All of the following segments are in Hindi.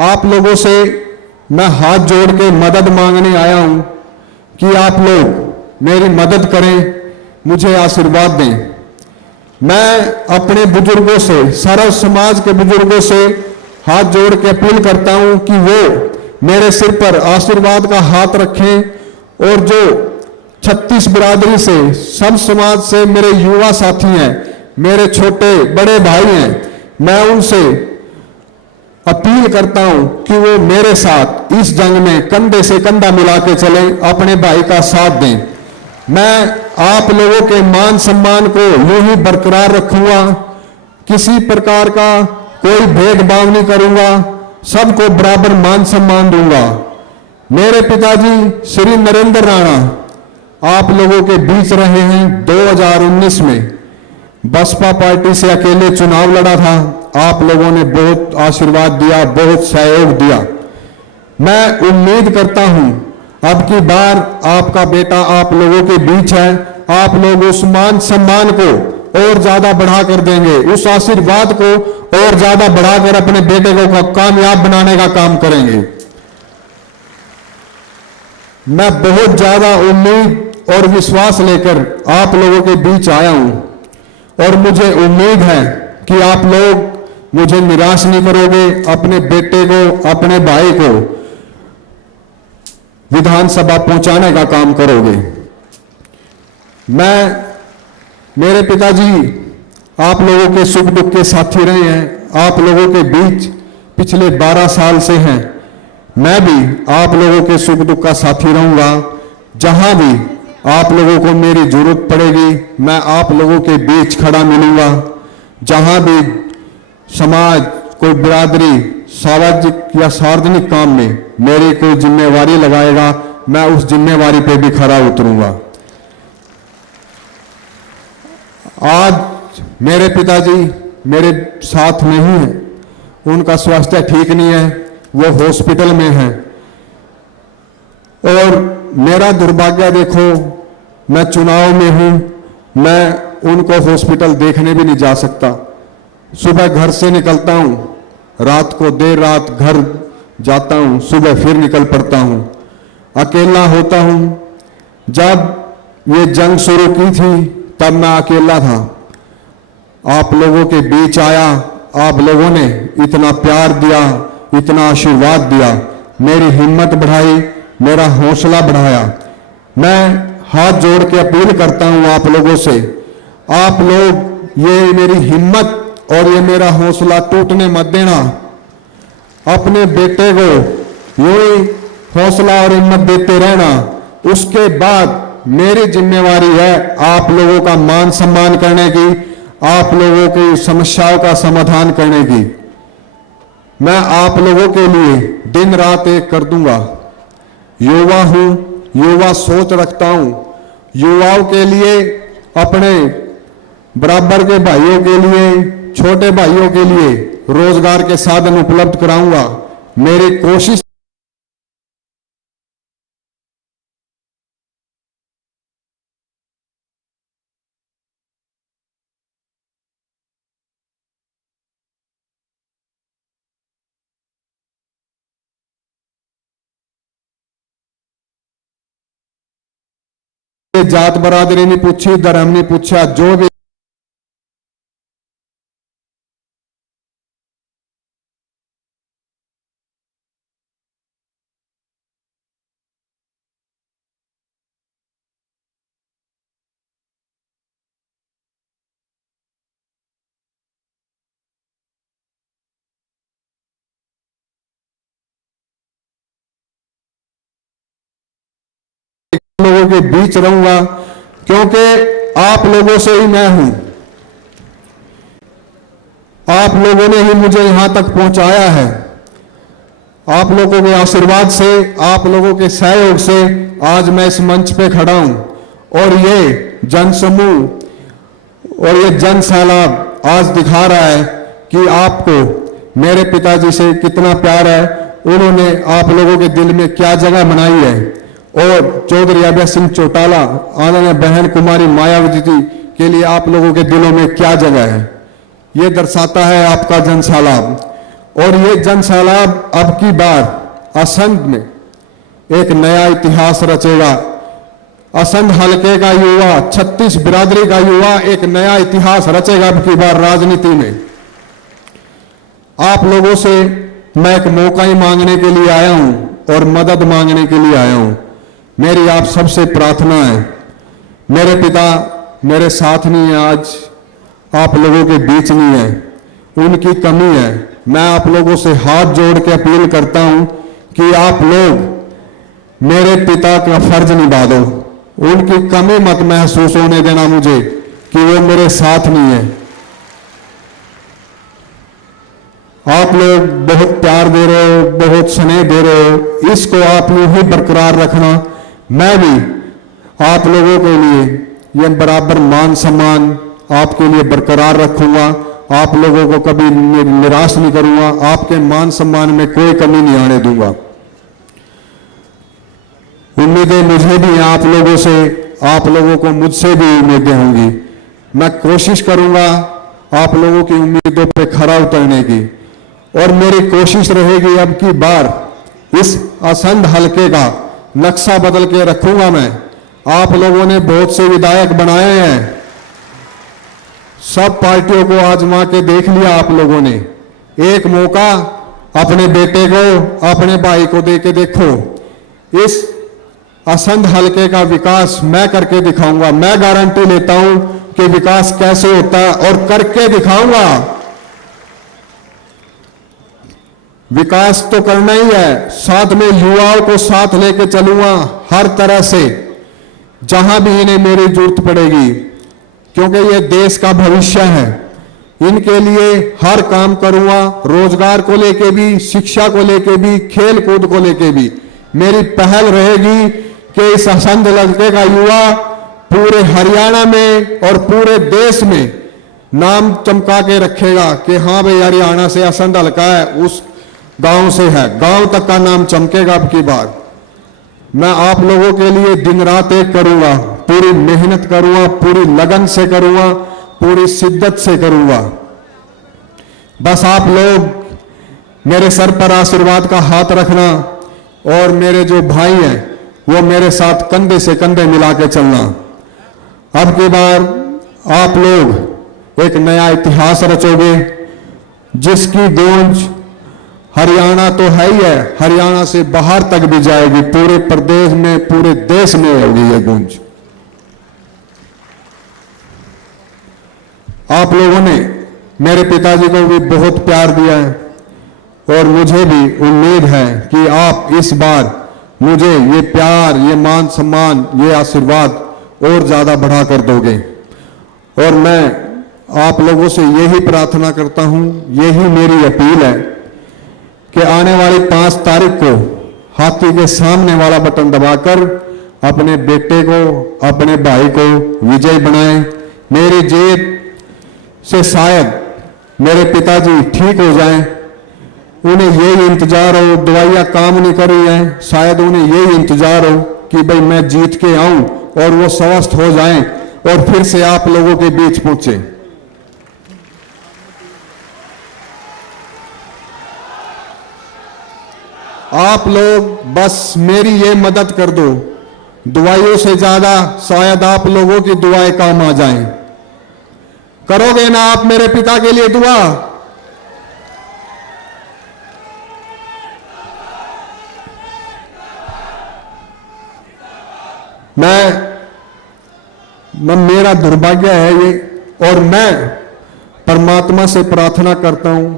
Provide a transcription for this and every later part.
आप लोगों से मैं हाथ जोड़ के मदद मांगने आया हूं कि आप लोग मेरी मदद करें, मुझे आशीर्वाद दें। मैं अपने बुजुर्गों से, सर्व समाज के बुजुर्गों से हाथ जोड़ के अपील करता हूं कि वो मेरे सिर पर आशीर्वाद का हाथ रखें और जो 36 बिरादरी से, सब समाज से मेरे युवा साथी हैं, मेरे छोटे बड़े भाई हैं, मैं उनसे अपील करता हूं कि वो मेरे साथ इस जंग में कंधे से कंधा मिला के चलें, अपने भाई का साथ दें। मैं आप लोगों के मान सम्मान को यूं ही बरकरार रखूंगा, किसी प्रकार का कोई भेदभाव नहीं करूंगा, सबको बराबर मान सम्मान दूंगा। मेरे पिताजी श्री नरेंद्र राणा आप लोगों के बीच रहे हैं। 2019 में बसपा पार्टी से अकेले चुनाव लड़ा था, आप लोगों ने बहुत आशीर्वाद दिया, बहुत सहयोग दिया। मैं उम्मीद करता हूं अब की बार आपका बेटा आप लोगों के बीच है, आप लोग उस मान सम्मान को और ज्यादा बढ़ा कर देंगे, उस आशीर्वाद को और ज्यादा बढ़ाकर अपने बेटे को कामयाब बनाने का काम करेंगे। मैं बहुत ज्यादा उम्मीद और विश्वास लेकर आप लोगों के बीच आया हूं और मुझे उम्मीद है कि आप लोग मुझे निराश नहीं करोगे, अपने बेटे को, अपने भाई को विधानसभा पहुंचाने का काम करोगे। मेरे पिताजी आप लोगों के सुख दुख के साथी रहे हैं, आप लोगों के बीच पिछले 12 साल से हैं। मैं भी आप लोगों के सुख दुख का साथी रहूंगा। जहां भी आप लोगों को मेरी जरूरत पड़ेगी, मैं आप लोगों के बीच खड़ा मिलूंगा। जहां भी समाज, कोई बिरादरी सामाजिक या सार्वजनिक काम में मेरी कोई जिम्मेवारी लगाएगा, मैं उस जिम्मेवारी पे भी खरा उतरूंगा। आज मेरे पिताजी मेरे साथ नहीं हैं, उनका स्वास्थ्य ठीक नहीं है, वो हॉस्पिटल में है। और मेरा दुर्भाग्य देखो, मैं चुनाव में हूं, मैं उनको हॉस्पिटल देखने भी नहीं जा सकता। सुबह घर से निकलता हूं, रात को देर रात घर जाता हूं, सुबह फिर निकल पड़ता हूं, अकेला होता हूं। जब ये जंग शुरू की थी तब मैं अकेला था, आप लोगों के बीच आया, आप लोगों ने इतना प्यार दिया, इतना आशीर्वाद दिया, मेरी हिम्मत बढ़ाई, मेरा हौसला बढ़ाया। मैं हाथ जोड़ के अपील करता हूं आप लोगों से, आप लोग ये मेरी हिम्मत और ये मेरा हौसला टूटने मत देना। अपने बेटे को यूं ही हौसला और हिम्मत देते रहना। उसके बाद मेरी जिम्मेवारी है आप लोगों का मान सम्मान करने की, आप लोगों की समस्याओं का समाधान करने की। मैं आप लोगों के लिए दिन रात एक कर दूंगा। युवा हूं, युवा सोच रखता हूं, युवाओं के लिए, अपने बराबर के भाइयों के लिए, छोटे भाइयों के लिए रोजगार के साधन उपलब्ध कराऊंगा। मेरी कोशिश जात बरादरी नहीं पूछी, धर्म नहीं पूछा, जो भी लोगों के बीच रहूंगा, क्योंकि आप लोगों से ही मैं हूं। आप लोगों ने ही मुझे यहां तक पहुंचाया है। आप लोगों के आशीर्वाद से, आप लोगों के सहयोग से आज मैं इस मंच पे खड़ा हूं और ये जनसमूह और ये जन सैलाब आज दिखा रहा है कि आपको मेरे पिताजी से कितना प्यार है, उन्होंने आप लोगों के दिल में क्या जगह बनाई है। और चौधरी अभय सिंह चौटाला, आदरणीय बहन कुमारी मायावती जी के लिए आप लोगों के दिलों में क्या जगह है, ये दर्शाता है आपका जनसैलाब। और ये जन सैलाब अब की बार असंध में एक नया इतिहास रचेगा। असंध हलके का युवा, 36 बिरादरी का युवा एक नया इतिहास रचेगा अब की बार राजनीति में। आप लोगों से मैं एक मौका ही मांगने के लिए आया हूं और मदद मांगने के लिए आया हूं। मेरी आप सबसे प्रार्थना है, मेरे पिता मेरे साथ नहीं है, आज आप लोगों के बीच नहीं है, उनकी कमी है। मैं आप लोगों से हाथ जोड़ के अपील करता हूं कि आप लोग मेरे पिता का फर्ज निभा दो। उनकी कमी मत महसूस होने देना मुझे कि वो मेरे साथ नहीं है। आप लोग बहुत प्यार दे रहे हो, बहुत स्नेह दे रहे हो, इसको आप लोग ही बरकरार रखना। मैं भी आप लोगों के लिए ये बराबर मान सम्मान आपके लिए बरकरार रखूंगा। आप लोगों को कभी निराश नहीं करूंगा, आपके मान सम्मान में कोई कमी नहीं आने दूंगा। उम्मीदें मुझे भी हैं आप लोगों से, आप लोगों को मुझसे भी उम्मीदें होंगी। मैं कोशिश करूंगा आप लोगों की उम्मीदों पे खरा उतरने की, और मेरी कोशिश रहेगी अब की बार इस असंध हलके का नक्शा बदल के रखूंगा मैं। आप लोगों ने बहुत से विधायक बनाए हैं, सब पार्टियों को आजमा के देख लिया आप लोगों ने। एक मौका अपने बेटे को, अपने भाई को दे के देखो। इस असंध हलके का विकास मैं करके दिखाऊंगा। मैं गारंटी लेता हूं कि विकास कैसे होता है और करके दिखाऊंगा। विकास तो करना ही है, साथ में युवाओं को साथ लेके चलूंगा हर तरह से, जहां भी इन्हें मेरी जरूरत पड़ेगी, क्योंकि ये देश का भविष्य है। इनके लिए हर काम करूंगा, रोजगार को लेके भी, शिक्षा को लेके भी, खेल कूद को लेके भी। मेरी पहल रहेगी कि इस असंध हलके का युवा पूरे हरियाणा में और पूरे देश में नाम चमका के रखेगा कि हाँ भाई हरियाणा से असंध हलका है, उस गांव से है, गांव तक का नाम चमकेगा अब की बार। मैं आप लोगों के लिए दिन रात एक करूंगा, पूरी मेहनत करूंगा, पूरी लगन से करूंगा, पूरी शिद्दत से करूंगा। बस आप लोग मेरे सर पर आशीर्वाद का हाथ रखना, और मेरे जो भाई हैं वो मेरे साथ कंधे से कंधे मिला के चलना। अब की बार आप लोग एक नया इतिहास रचोगे, जिसकी गूंज हरियाणा तो है ही है, हरियाणा से बाहर तक भी जाएगी, पूरे प्रदेश में, पूरे देश में होगी ये गूंज। आप लोगों ने मेरे पिताजी को भी बहुत प्यार दिया है, और मुझे भी उम्मीद है कि आप इस बार मुझे ये प्यार, ये मान सम्मान, ये आशीर्वाद और ज्यादा बढ़ा कर दोगे। और मैं आप लोगों से यही प्रार्थना करता हूं, यही मेरी अपील है कि आने वाली 5 तारीख को हाथी के सामने वाला बटन दबाकर अपने बेटे को, अपने भाई को विजयी बनाएं। मेरी जीत से शायद मेरे पिताजी ठीक हो जाएं, उन्हें यही इंतजार हो, दवाइयां काम नहीं कर रही हैं, शायद उन्हें यही इंतजार हो कि भाई मैं जीत के आऊं और वो स्वस्थ हो जाएं और फिर से आप लोगों के बीच पहुंचे। आप लोग बस मेरी ये मदद कर दो, दुआओं से ज्यादा शायद आप लोगों की दुआएं काम आ जाएं। करोगे ना आप मेरे पिता के लिए दुआ? मेरा दुर्भाग्य है ये, और मैं परमात्मा से प्रार्थना करता हूं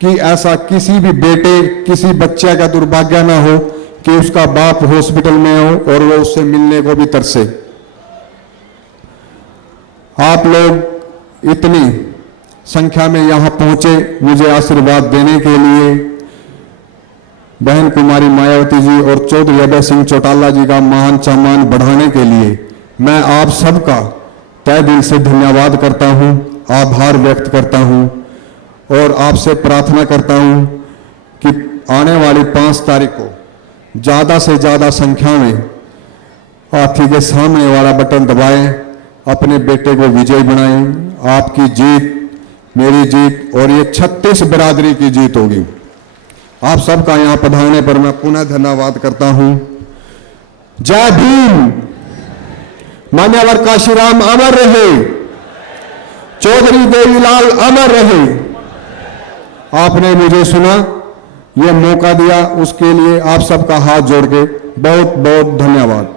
कि ऐसा किसी भी बेटे, किसी बच्चे का दुर्भाग्य ना हो कि उसका बाप हॉस्पिटल में हो और वो उससे मिलने को भी तरसे। आप लोग इतनी संख्या में यहां पहुंचे मुझे आशीर्वाद देने के लिए, बहन कुमारी मायावती जी और चौधरी अभय सिंह चौटाला जी का मान सम्मान बढ़ाने के लिए मैं आप सबका तहे दिल से धन्यवाद करता हूं, आभार व्यक्त करता हूं, और आपसे प्रार्थना करता हूं कि आने वाली 5 तारीख को ज्यादा से ज्यादा संख्या में हाथी के सामने वाला बटन दबाएं, अपने बेटे को विजयी बनाएं। आपकी जीत मेरी जीत और ये 36 बिरादरी की जीत होगी। आप सबका यहाँ पधारने पर मैं पुनः धन्यवाद करता हूँ। जय भीम। मान्यवर काशीराम अमर रहे, चौधरी देवीलाल अमर रहे। आपने मुझे सुना, यह मौका दिया, उसके लिए आप सबका हाथ जोड़ के बहुत बहुत धन्यवाद।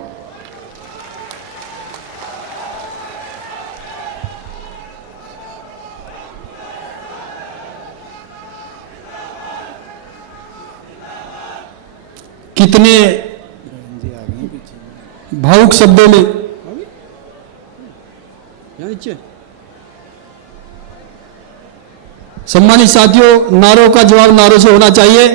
कितने भावुक शब्दों में सम्मानित साथियों, नारों का जवाब नारों से होना चाहिए।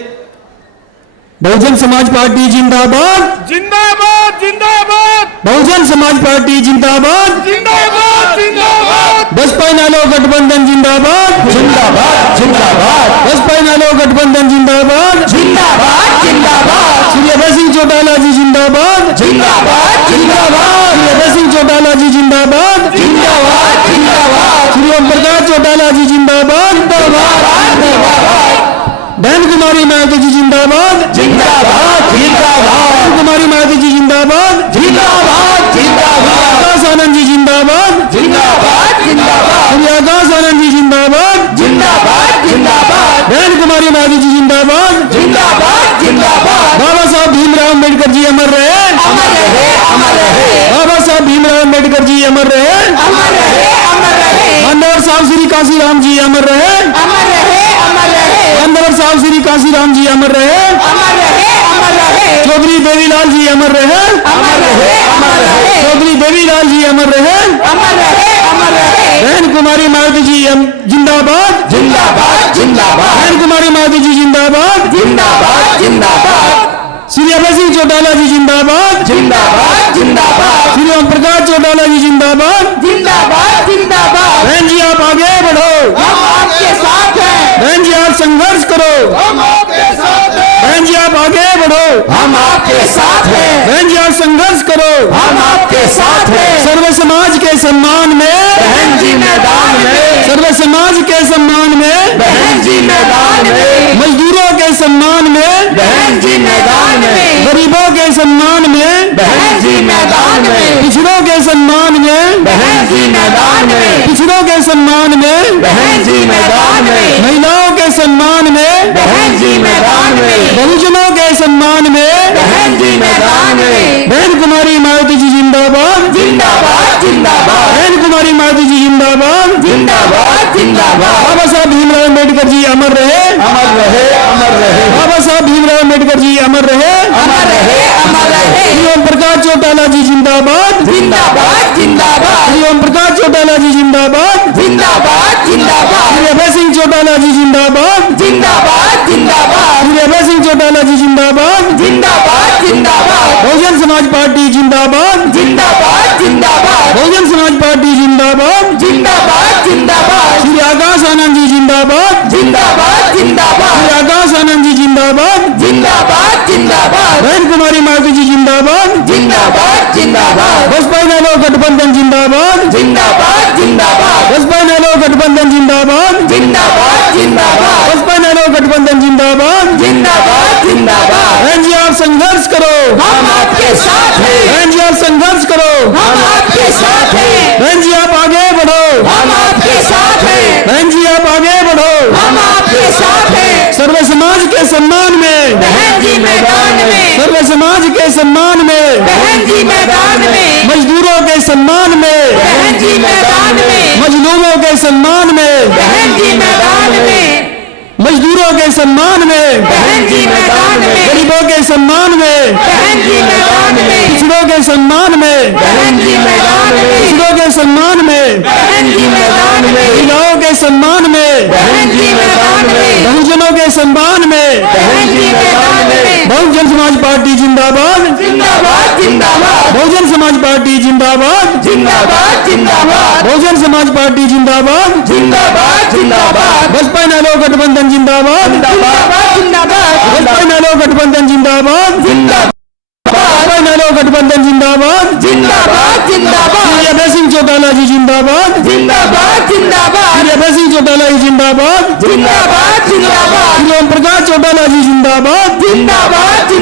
बहुजन समाज पार्टी जिंदाबाद, जिंदाबाद जिंदाबाद बहुजन समाज पार्टी जिंदाबाद, जिंदाबाद जिंदाबाद बसपा नालो गठबंधन जिंदाबाद, जिंदाबाद जिंदाबाद बसपा नालो गठबंधन जिंदाबाद, जिंदाबाद जिंदाबाद श्री अभय सिंह चौटाला जी जिंदाबाद, जिंदाबाद जिंदाबाद श्री अभय सिंह चौटाला जी जिंदाबाद, जिंदाबाद जिंदाबाद श्री ओम प्रकाश चौटाला जी जिंदाबाद, बहन कुमारी महतो जी जिंदाबाद, जिंदाबाद जिंदाबाद बहन कुमारी महतो जी जिंदाबाद, जिंदाबाद जिंदाबाद आकाश आनंद जी जिंदाबाद, जिंदाबाद जिंदाबाद श्री आकाश आनंद जी जिंदाबाद, जिंदाबाद जिंदाबाद बहन कुमारी महतो जी जिंदाबाद, जिंदाबाद जिंदाबाद बाबा साहब भीमराव अम्बेडकर जी अमर रहे, अमर रहे अमर रहे बाबा साहब भीमराव अम्बेडकर जी अमर रहे, अमर रहे अमर रहे मान्यवर साहब श्री काशीराम जी अमर रहे, अमर रहे अमर रहे मान्यवर साहब श्री काशीराम जी अमर रहे, अमर रहे अमर रहे चौधरी देवीलाल जी अमर रहे, अमर रहे अमर रहे चौधरी देवीलाल जी अमर रहे, अमर रहे अमर रहे बहन कुमारी महतो जी जिंदाबाद, जिंदाबाद जिंदाबाद बहन कुमारी महतो जी जिंदाबाद, जिंदाबाद जिंदाबाद श्री अभय सिंह चौटाला जी जिंदाबाद, जिंदाबाद जिंदाबाद श्री ओम प्रकाश चौटाला जी जिंदाबाद। जिंदाबाद जिंदाबाद बहन जी आप आगे बढ़ो, हम आपके साथ हैं, बहन जी आप संघर्ष करो, हम आपके साथ हैं, बहन जी आप आगे बढ़ो, हम आपके साथ हैं, बहन जी आप संघर्ष करो, हम आपके साथ हैं। सर्व समाज के सम्मान में, बहन जी मैदान में, सर्व समाज के सम्मान में, बहन जी मैदान में, मजदूरों के सम्मान में, बहन जी मैदान में, गरीबों के सम्मान में, बहन जी मैदान में, पिछड़ों के सम्मान में, बहन जी मैदान में, पिछड़ों के सम्मान में, बहन जी मैदान में, महिलाओं के सम्मान में, बहन जी मैदान में, बहुजनों के सम्मान में, बहन जी मैदान में, बहन कुमारी महतो जी जिंदाबाद, जिंदाबाद जिंदाबाद बहन कुमारी महतो जी जिंदाबाद, जिंदाबाद जिंदाबाद बाबा साहब भीमराव अम्बेडकर जी अमर रहे, अमर रहे अमर रहे बाबा साहब भीमराव अम्बेडकर जी अमर रहे, अमर रहे अमर रहे श्री ओम प्रकाश चौटाला जी जिंदाबाद, जिंदाबाद जिंदाबाद श्री ओम प्रकाश चौटाला जी जिंदाबाद, जिंदाबाद जिंदाबाद श्री अभय सिंह चौटाला जी जिंदाबाद, जिंदाबाद जिंदाबाद श्री अभय सिंह चौटाला जी जिंदाबाद, जिंदाबाद जिंदाबाद बहुजन समाज पार्टी जिंदाबाद, जिंदाबाद जिंदाबाद बहुजन समाज पार्टी जिंदाबाद, जिंदाबाद जिंदाबाद श्री आकाश आनंद जी जिंदाबाद, जिंदाबाद जिंदाबाद श्री आकाश आनंद जी जिंदाबाद, जिंदाबाद जिंदाबाद बहन कुमारी महतो जी जिंदाबाद, जिंदाबाद जिंदाबाद बसपा नालो गठबंधन जिंदाबाद, जिंदाबाद जिंदाबाद बसपा नालो गठबंधन जिंदाबाद, जिंदाबाद जिंदाबाद बसपा नालो गठबंधन जिंदाबाद। जिंदाबाद जिंदाबाद बहन जी आप संघर्ष करो, हम आपके साथ हैं, बहन जी आप संघर्ष करो, हम आपके साथ हैं, बहन जी आप आगे बढ़ो, हम आपके साथ हैं, बहन जी आप आगे बढ़ो, हम आपके साथ हैं। सर्व समाज के सम्मान में, बहन जी मैदान में, सर्व समाज के सम्मान में, बहन जी मैदान में, मजदूरों के सम्मान में, बहन जी मैदान में, मजलूमों के सम्मान में, बहन जी मैदान में, मजदूरों के सम्मान में, बहन जी मैदान में, गरीबों के सम्मान में, बहन जी मैदान में, पिछड़ों के सम्मान में, बहन जी मैदान में, पिछड़ों के सम्मान में, बहन जी मैदान में, महिलाओं के सम्मान में, बहन जी मैदान में, बहुजनों के सम्मान में, बहन जी मैदान में, बहुजन समाज पार्टी जिंदाबाद, जिंदाबाद जिंदाबाद बहुजन समाज पार्टी जिंदाबाद, जिंदाबाद जिंदाबाद बहुजन समाज पार्टी जिंदाबाद, जिंदाबाद जिंदाबाद बसपा नालो गठबंधन जिंदाबाद, जिंदाबाद जिंदाबाद बसपा नालो गठबंधन जिंदाबाद, जिंदाबाद बसपा नालो गठबंधन जिंदाबाद, जिंदाबाद जिंदाबाद श्री अभय सिंह चौटाला जी जिंदाबाद, जिंदाबाद जिंदाबाद श्री अभय सिंह चौटाला जी जिंदाबाद, जिंदाबाद जिंदाबाद श्री ओम प्रकाश चौटाला जी जिंदाबाद।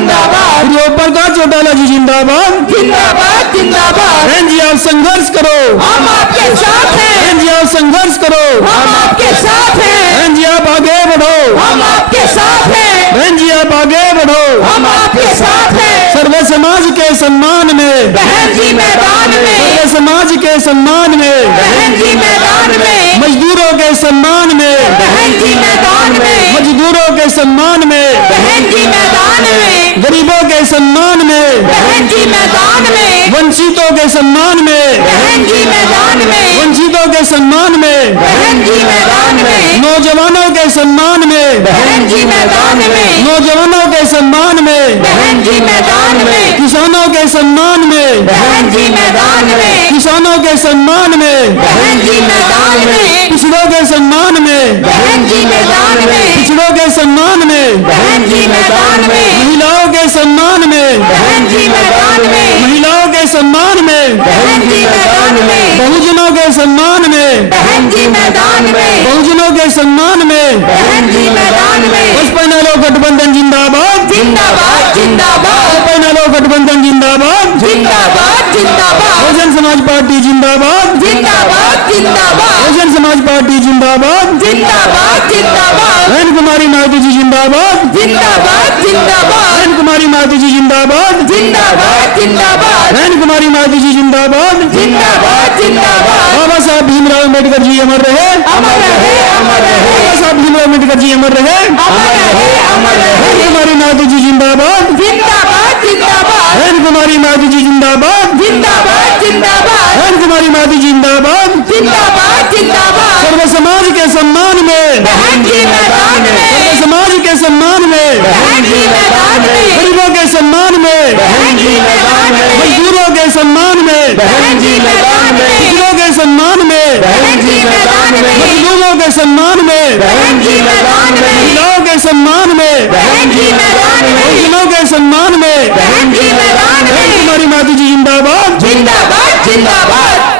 जिंदाबाद श्री ओम प्रकाश चौटाला जी जिंदाबाद। जिंदाबाद जिंदाबाद बहन जी आप संघर्ष करो, हम आपके साथ हैं बहन जी आप संघर्ष करो, हम आपके साथ हैं बहन जी आप आगे बढ़ो, हम आपके साथ हैं बहन जी आप आगे बढ़ो। हम आपके साथ हैं सर्व समाज के सम्मान में, बहन जी मैदान में सर्व समाज के सम्मान में, बहन जी मैदान में मजदूरों के सम्मान में, बहन जी मैदान में मजदूरों के सम्मान में, बहन जी मैदान में गरीबों के सम्मान में, बहन जी मैदान में वंचितों के सम्मान में, बहन जी मैदान में वंचितों के सम्मान में, बहन जी मैदान में नौजवानों के सम्मान में, बहन जी मैदान में नौजवानों के सम्मान में, बहन जी मैदान में किसानों के सम्मान में, बहन जी मैदान में किसानों के सम्मान में, बहन जी मैदान में पिछड़ों के सम्मान में, बहन जी मैदान में पिछड़ों के सम्मान में, बहन जी मैदान में महिलाओं के सम्मान में, बहन जी मैदान में महिलाओं के सम्मान में, बहन जी मैदान में बहुजनों के सम्मान में, बहन जी मैदान में बहुजनों के सम्मान में। बहन जी मैदान में बसपा नैलो गठबंधन जिंदाबाद, जिंदाबाद जिंदाबाद बसपा नैलो गठबंधन जिंदाबाद, जिंदाबाद जिंदाबाद बहुजन समाज पार्टी जिंदाबाद, जिंदाबाद जिंदाबाद बहुजन समाज पार्टी जिंदाबाद, जिंदाबाद जिंदाबाद बहन कुमारी मायावती जी जिंदाबाद, जिंदाबाद जिंदाबाद बहन कुमारी मायावती जी जिंदाबाद, जिंदाबाद जिंदाबाद बहन कुमारी मायावती जी जिंदाबाद। जिंदाबाद जिंदाबाद बाबा साहब भीमराव अम्बेडकर जी अमर रहे, अमर रहे अमर रहे बाबा साहब भीमराव अम्बेडकर जी अमर रहे। अमर रहे अमर रहे बहन कुमारी मायावती जी जिंदाबाद, जिंदाबाद जिंदाबाद बहन कुमारी मायावती जी जिंदाबाद, जिंदाबाद जिंदाबाद बहन कुमारी मायावती जी जिंदाबाद। जिंदाबाद जिंदाबाद सर्व समाज के सम्मान में, बहन जी मैदान में सर्व समाज के सम्मान में, बहन जी मैदान में गरीबों के सम्मान में, बहन जी मैदान में मजदूरों के सम्मान में, बहन जी मैदान में पिछड़ों के सम्मान में, बहन जी मैदान में मजदूरों के सम्मान में, बहन जी मैदान में महिलाओं के सम्मान में, बहन जी मैदान में बहुजनों के सम्मान में। बहन जी मैदान बहन में कुमारी मायावती जी जिंदाबाद। जिंदाबाद जिंदाबाद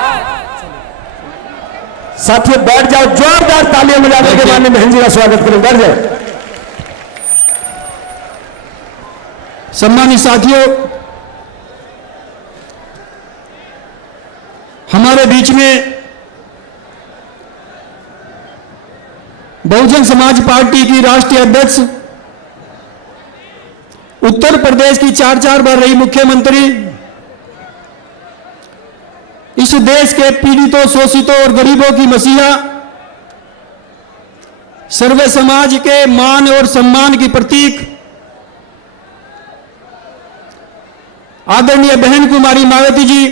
साथियों बैठ जाओ, जोरदार तालियां बजा करके माननीय बहन जी का स्वागत करें। बैठ जाओ। सम्मानित साथियों, हमारे बीच में बहुजन समाज पार्टी की राष्ट्रीय अध्यक्ष, उत्तर प्रदेश की 4 बार रही मुख्यमंत्री, इस देश के पीड़ितों, शोषितों और गरीबों की मसीहा, सर्व समाज के मान और सम्मान की प्रतीक आदरणीय बहन कुमारी मायावती जी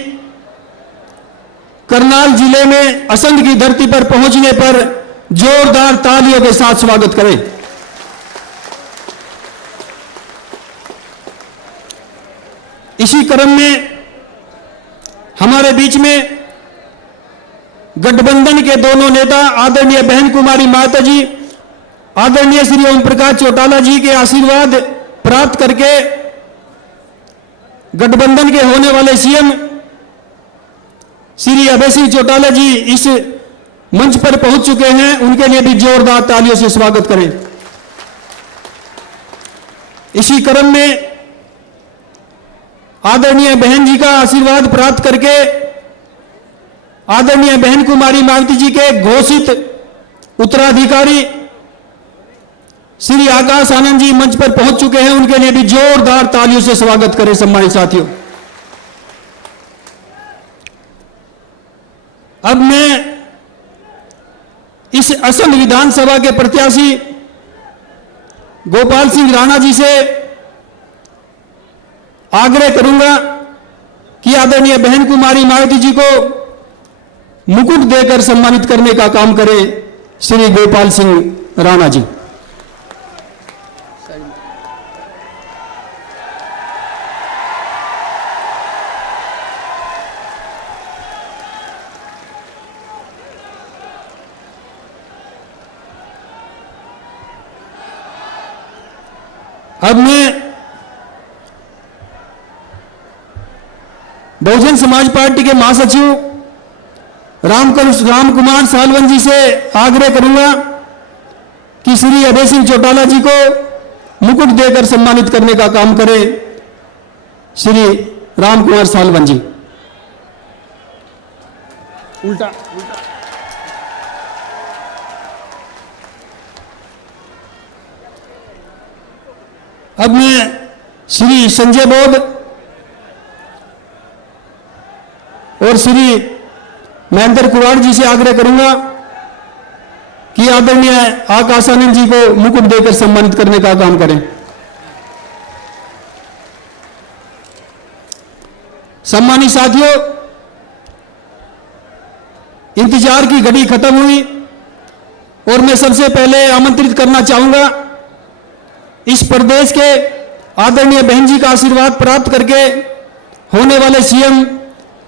करनाल जिले में असंध की धरती पर पहुंचने पर जोरदार तालियों के साथ स्वागत करें। इसी क्रम में हमारे बीच में गठबंधन के दोनों नेता आदरणीय बहन कुमारी मायावती जी, आदरणीय श्री ओम प्रकाश चौटाला जी के आशीर्वाद प्राप्त करके गठबंधन के होने वाले सीएम श्री अभय सिंह चौटाला जी इस मंच पर पहुंच चुके हैं। उनके लिए भी जोरदार तालियों से स्वागत करें। इसी क्रम में आदरणीय बहन जी का आशीर्वाद प्राप्त करके आदरणीय बहन कुमारी मायावती जी के घोषित उत्तराधिकारी श्री आकाश आनंद जी मंच पर पहुंच चुके हैं। उनके लिए भी जोरदार तालियों से स्वागत करें। सम्मानित साथियों, अब मैं इस असम विधानसभा के प्रत्याशी गोपाल सिंह राणा जी से आग्रह करूंगा कि आदरणीय बहन कुमारी मायावती जी को मुकुट देकर सम्मानित करने का काम करें श्री गोपाल सिंह राणा जी। अब मैं बहुजन समाज पार्टी के महासचिव राम कुमार सालवन जी से आग्रह करूंगा कि श्री अभय सिंह चौटाला जी को मुकुट देकर सम्मानित करने का काम करें श्री राम कुमार सालवन जी। उल्टा अब मैं श्री संजय बोध और श्री महेंद्र कुमार जी से आग्रह करूंगा कि आदरणीय आकाश आनंद जी को मुकुट देकर सम्मानित करने का काम करें। सम्मानित साथियों, इंतजार की घड़ी खत्म हुई और मैं सबसे पहले आमंत्रित करना चाहूंगा इस प्रदेश के आदरणीय बहन जी का आशीर्वाद प्राप्त करके होने वाले सीएम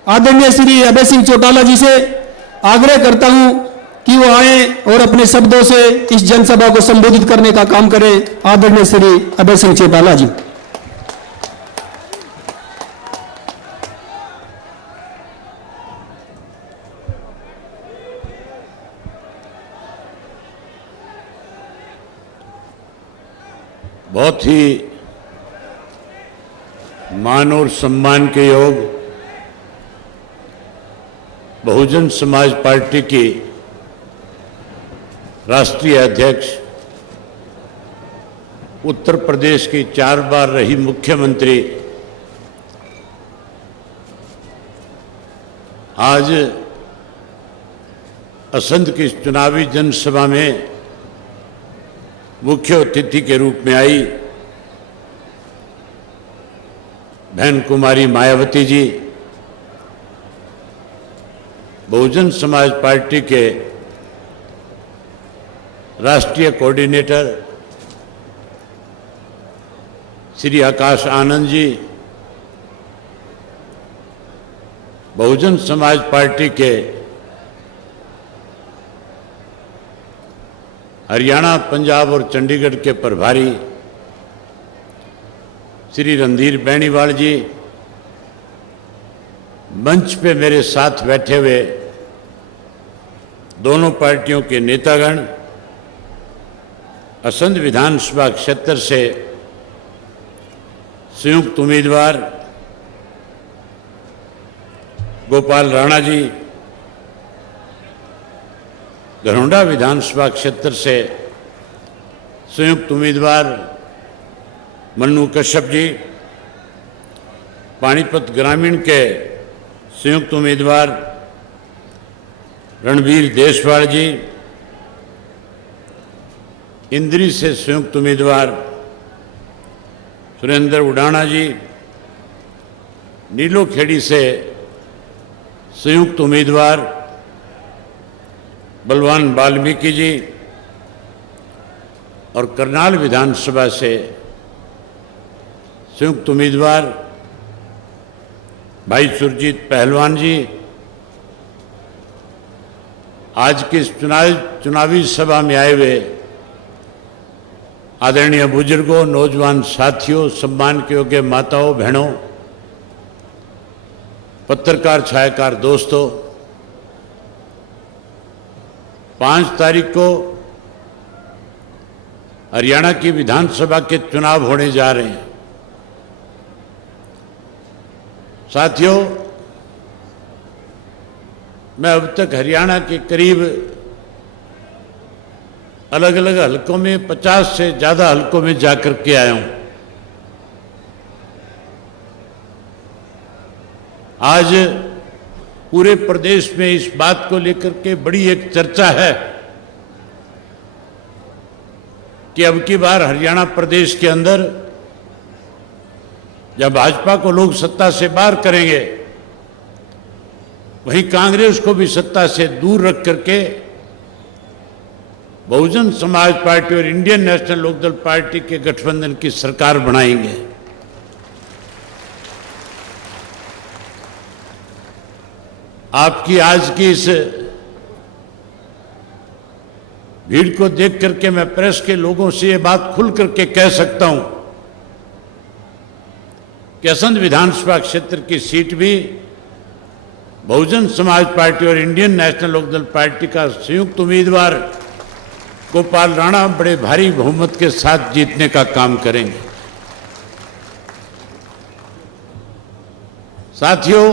आदरणीय श्री अभय सिंह चौटाला जी से आग्रह करता हूं कि वो आए और अपने शब्दों से इस जनसभा को संबोधित करने का काम करें। आदरणीय श्री अभय सिंह चौटाला जी। बहुत ही मान और सम्मान के योग बहुजन समाज पार्टी की राष्ट्रीय अध्यक्ष, उत्तर प्रदेश की 4 बार रही मुख्यमंत्री, आज असंध की चुनावी जनसभा में मुख्य अतिथि के रूप में आई बहन कुमारी मायावती जी, बहुजन समाज पार्टी के राष्ट्रीय कोऑर्डिनेटर श्री आकाश आनंद जी, बहुजन समाज पार्टी के हरियाणा, पंजाब और चंडीगढ़ के प्रभारी श्री रणधीर बेनीवाल जी, मंच पे मेरे साथ बैठे हुए दोनों पार्टियों के नेतागण, असंध विधानसभा क्षेत्र से संयुक्त उम्मीदवार गोपाल राणा जी, घरौंडा विधानसभा क्षेत्र से संयुक्त उम्मीदवार मन्नू कश्यप जी, पानीपत ग्रामीण के संयुक्त उम्मीदवार रणवीर देशवाल जी, इंद्री से संयुक्त उम्मीदवार सुरेंद्र उडाना जी, नीलोखेड़ी से संयुक्त उम्मीदवार बलवान वाल्मीकि जी और करनाल विधानसभा से संयुक्त उम्मीदवार भाई सुरजीत पहलवान जी, आज की इस चुनावी सभा में आए हुए आदरणीय बुजुर्गों, नौजवान साथियों, सम्मान के योग्य माताओं, बहनों, पत्रकार छायाकार दोस्तों, 5 तारीख को हरियाणा की विधानसभा के चुनाव होने जा रहे हैं। साथियों, मैं अब तक हरियाणा के करीब अलग अलग हलकों में 50 से ज़्यादा हलकों में जाकर के आया हूं। आज पूरे प्रदेश में इस बात को लेकर के बड़ी एक चर्चा है कि अब की बार हरियाणा प्रदेश के अंदर जब भाजपा को लोग सत्ता से बाहर करेंगे, वहीं कांग्रेस को भी सत्ता से दूर रख करके बहुजन समाज पार्टी और इंडियन नेशनल लोकदल पार्टी के गठबंधन की सरकार बनाएंगे। आपकी आज की इस भीड़ को देख करके मैं प्रेस के लोगों से ये बात खुल करके कह सकता हूं कि असंध विधानसभा क्षेत्र की सीट भी बहुजन समाज पार्टी और इंडियन नेशनल लोकदल पार्टी का संयुक्त उम्मीदवार गोपाल राणा बड़े भारी बहुमत के साथ जीतने का काम करेंगे। साथियों,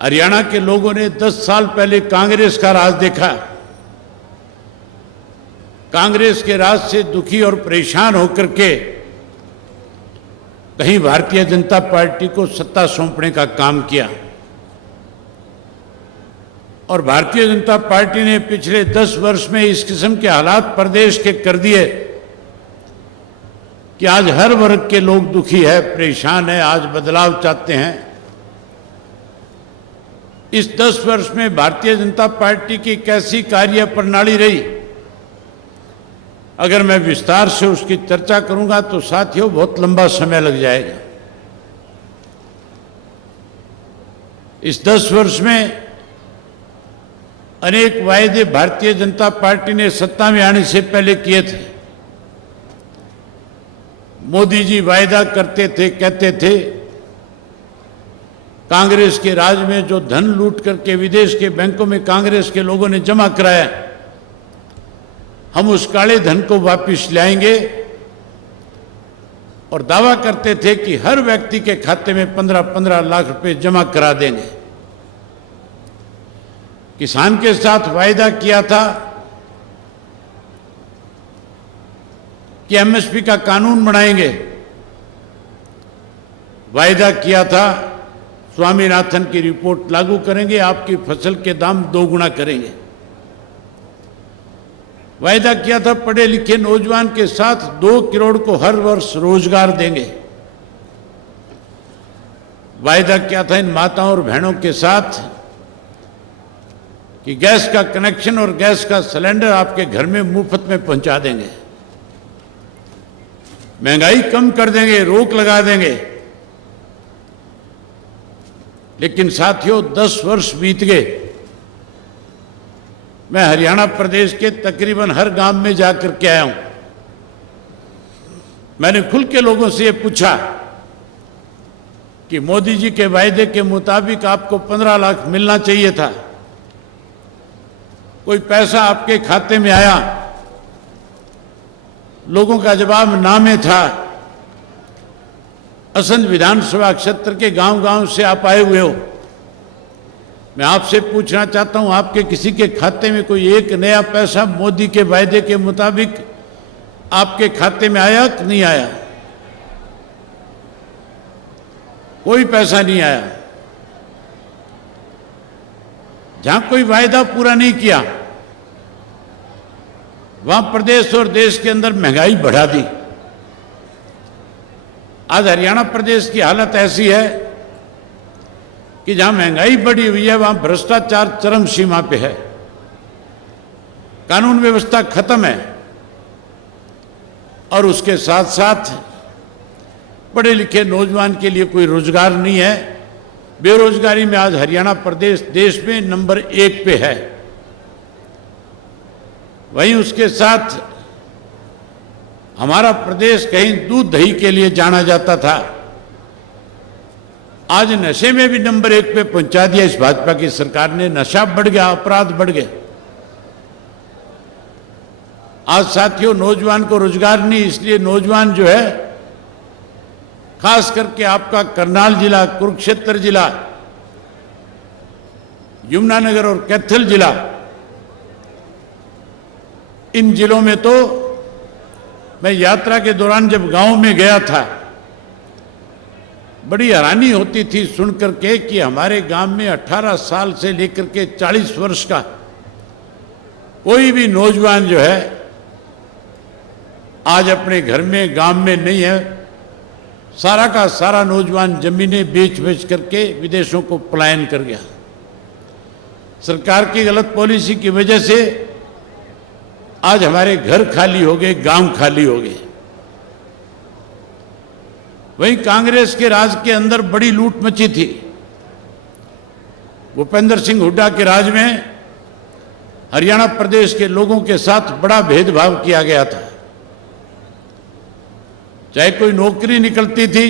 हरियाणा के लोगों ने 10 साल पहले कांग्रेस का राज देखा। कांग्रेस के राज से दुखी और परेशान होकर के कहीं भारतीय जनता पार्टी को सत्ता सौंपने का काम किया और भारतीय जनता पार्टी ने पिछले 10 वर्ष में इस किस्म के हालात प्रदेश के कर दिए कि आज हर वर्ग के लोग दुखी है, परेशान है, आज बदलाव चाहते हैं। इस 10 वर्ष में भारतीय जनता पार्टी की कैसी कार्य प्रणाली रही, अगर मैं विस्तार से उसकी चर्चा करूंगा तो साथियों बहुत लंबा समय लग जाएगा। इस 10 वर्ष में अनेक वायदे भारतीय जनता पार्टी ने सत्ता में आने से पहले किए थे। मोदी जी वायदा करते थे, कहते थे कांग्रेस के राज में जो धन लूट करके विदेश के बैंकों में कांग्रेस के लोगों ने जमा कराया, हम उस काले धन को वापस लाएंगे और दावा करते थे कि हर व्यक्ति के खाते में 15-15 लाख रुपए जमा करा देंगे। किसान के साथ वायदा किया था कि एमएसपी का कानून बनाएंगे। वायदा किया था स्वामीनाथन की रिपोर्ट लागू करेंगे, आपकी फसल के दाम 2 गुना करेंगे। वायदा किया था पढ़े लिखे नौजवान के साथ 2 करोड़ को हर वर्ष रोजगार देंगे। वायदा किया था इन माताओं और बहनों के साथ कि गैस का कनेक्शन और गैस का सिलेंडर आपके घर में मुफ्त में पहुंचा देंगे, महंगाई कम कर देंगे, रोक लगा देंगे। लेकिन साथियों 10 वर्ष बीत गए। मैं हरियाणा प्रदेश के तकरीबन हर गांव में जाकर के आया हूं। मैंने खुल के लोगों से ये पूछा कि मोदी जी के वायदे के मुताबिक आपको 15 लाख मिलना चाहिए था, कोई पैसा आपके खाते में आया? लोगों का जवाब ना में था। असंध विधानसभा क्षेत्र के गांव-गांव से आप आए हुए हो। मैं आपसे पूछना चाहता हूं, आपके किसी के खाते में कोई एक नया पैसा मोदी के वायदे के मुताबिक आपके खाते में आया कि नहीं आया? कोई पैसा नहीं आया। जहां कोई वायदा पूरा नहीं किया, वहां प्रदेश और देश के अंदर महंगाई बढ़ा दी। आज हरियाणा प्रदेश की हालत ऐसी है कि जहां महंगाई बढ़ी हुई है वहां भ्रष्टाचार चरम सीमा पे है, कानून व्यवस्था खत्म है और उसके साथ साथ पढ़े लिखे नौजवान के लिए कोई रोजगार नहीं है। बेरोजगारी में आज हरियाणा प्रदेश देश में नंबर 1 पे है। वहीं उसके साथ हमारा प्रदेश कहीं दूध दही के लिए जाना जाता था, आज नशे में भी नंबर 1 पे पहुंचा दिया इस भाजपा की सरकार ने। नशा बढ़ गया, अपराध बढ़ गए। आज साथियों नौजवान को रोजगार नहीं, इसलिए नौजवान जो है खास करके आपका करनाल जिला, कुरुक्षेत्र जिला, यमुनानगर और कैथल जिला, इन जिलों में तो मैं यात्रा के दौरान जब गांव में गया था, बड़ी हैरानी होती थी सुनकर के कि हमारे गांव में 18 साल से लेकर के 40 वर्ष का कोई भी नौजवान जो है आज अपने घर में गांव में नहीं है। सारा का सारा नौजवान जमीनें बेच बेच करके विदेशों को पलायन कर गया। सरकार की गलत पॉलिसी की वजह से आज हमारे घर खाली हो गए, गांव खाली हो गए। वहीं कांग्रेस के राज के अंदर बड़ी लूट मची थी। भूपेंद्र सिंह हुड्डा के राज में हरियाणा प्रदेश के लोगों के साथ बड़ा भेदभाव किया गया था। चाहे कोई नौकरी निकलती थी,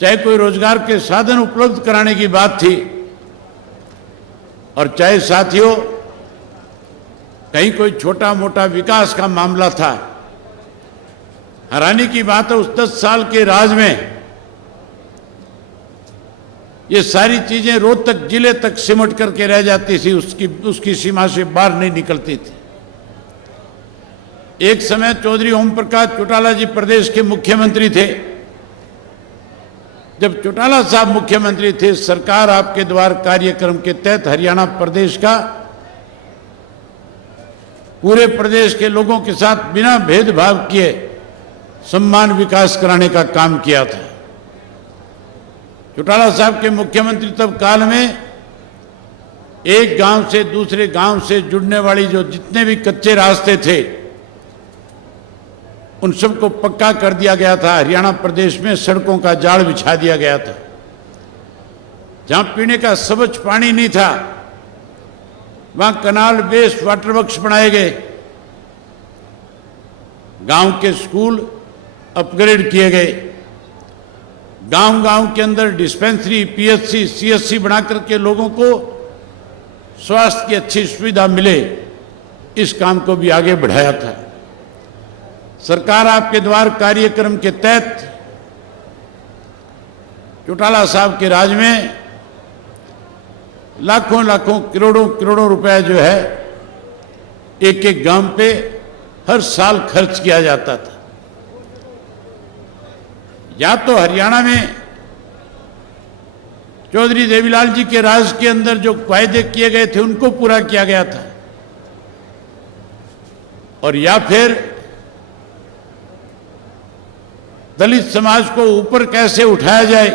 चाहे कोई रोजगार के साधन उपलब्ध कराने की बात थी, और चाहे साथियों कहीं कोई छोटा मोटा विकास का मामला था। हैरानी की बात है, उस 10 साल के राज में ये सारी चीजें रोहतक जिले तक सिमट करके रह जाती थी, उसकी सीमा से बाहर नहीं निकलती थी। एक समय चौधरी ओम प्रकाश चौटाला जी प्रदेश के मुख्यमंत्री थे। जब चौटाला साहब मुख्यमंत्री थे, सरकार आपके द्वार कार्यक्रम के तहत हरियाणा प्रदेश का पूरे प्रदेश के लोगों के साथ बिना भेदभाव किए सम्मान विकास कराने का काम किया था। चौटाला साहब के मुख्यमंत्री तब काल में एक गांव से दूसरे गांव से जुड़ने वाली जो जितने भी कच्चे रास्ते थे उन सबको पक्का कर दिया गया था। हरियाणा प्रदेश में सड़कों का जाल बिछा दिया गया था। जहां पीने का स्वच्छ पानी नहीं था वहां कनाल बेस्ड वाटर वर्क्स बनाए गए। गांव के स्कूल अपग्रेड किए गए। गांव-गांव के अंदर डिस्पेंसरी, पीएचसी, सीएचसी बना करके लोगों को स्वास्थ्य की अच्छी सुविधा मिले, इस काम को भी आगे बढ़ाया था। सरकार आपके द्वार कार्यक्रम के तहत चौटाला साहब के राज में लाखों लाखों करोड़ों करोड़ों रुपए जो है एक एक गांव पे हर साल खर्च किया जाता था। या तो हरियाणा में चौधरी देवीलाल जी के राज के अंदर जो वायदे किए गए थे उनको पूरा किया गया था, और या फिर दलित समाज को ऊपर कैसे उठाया जाए,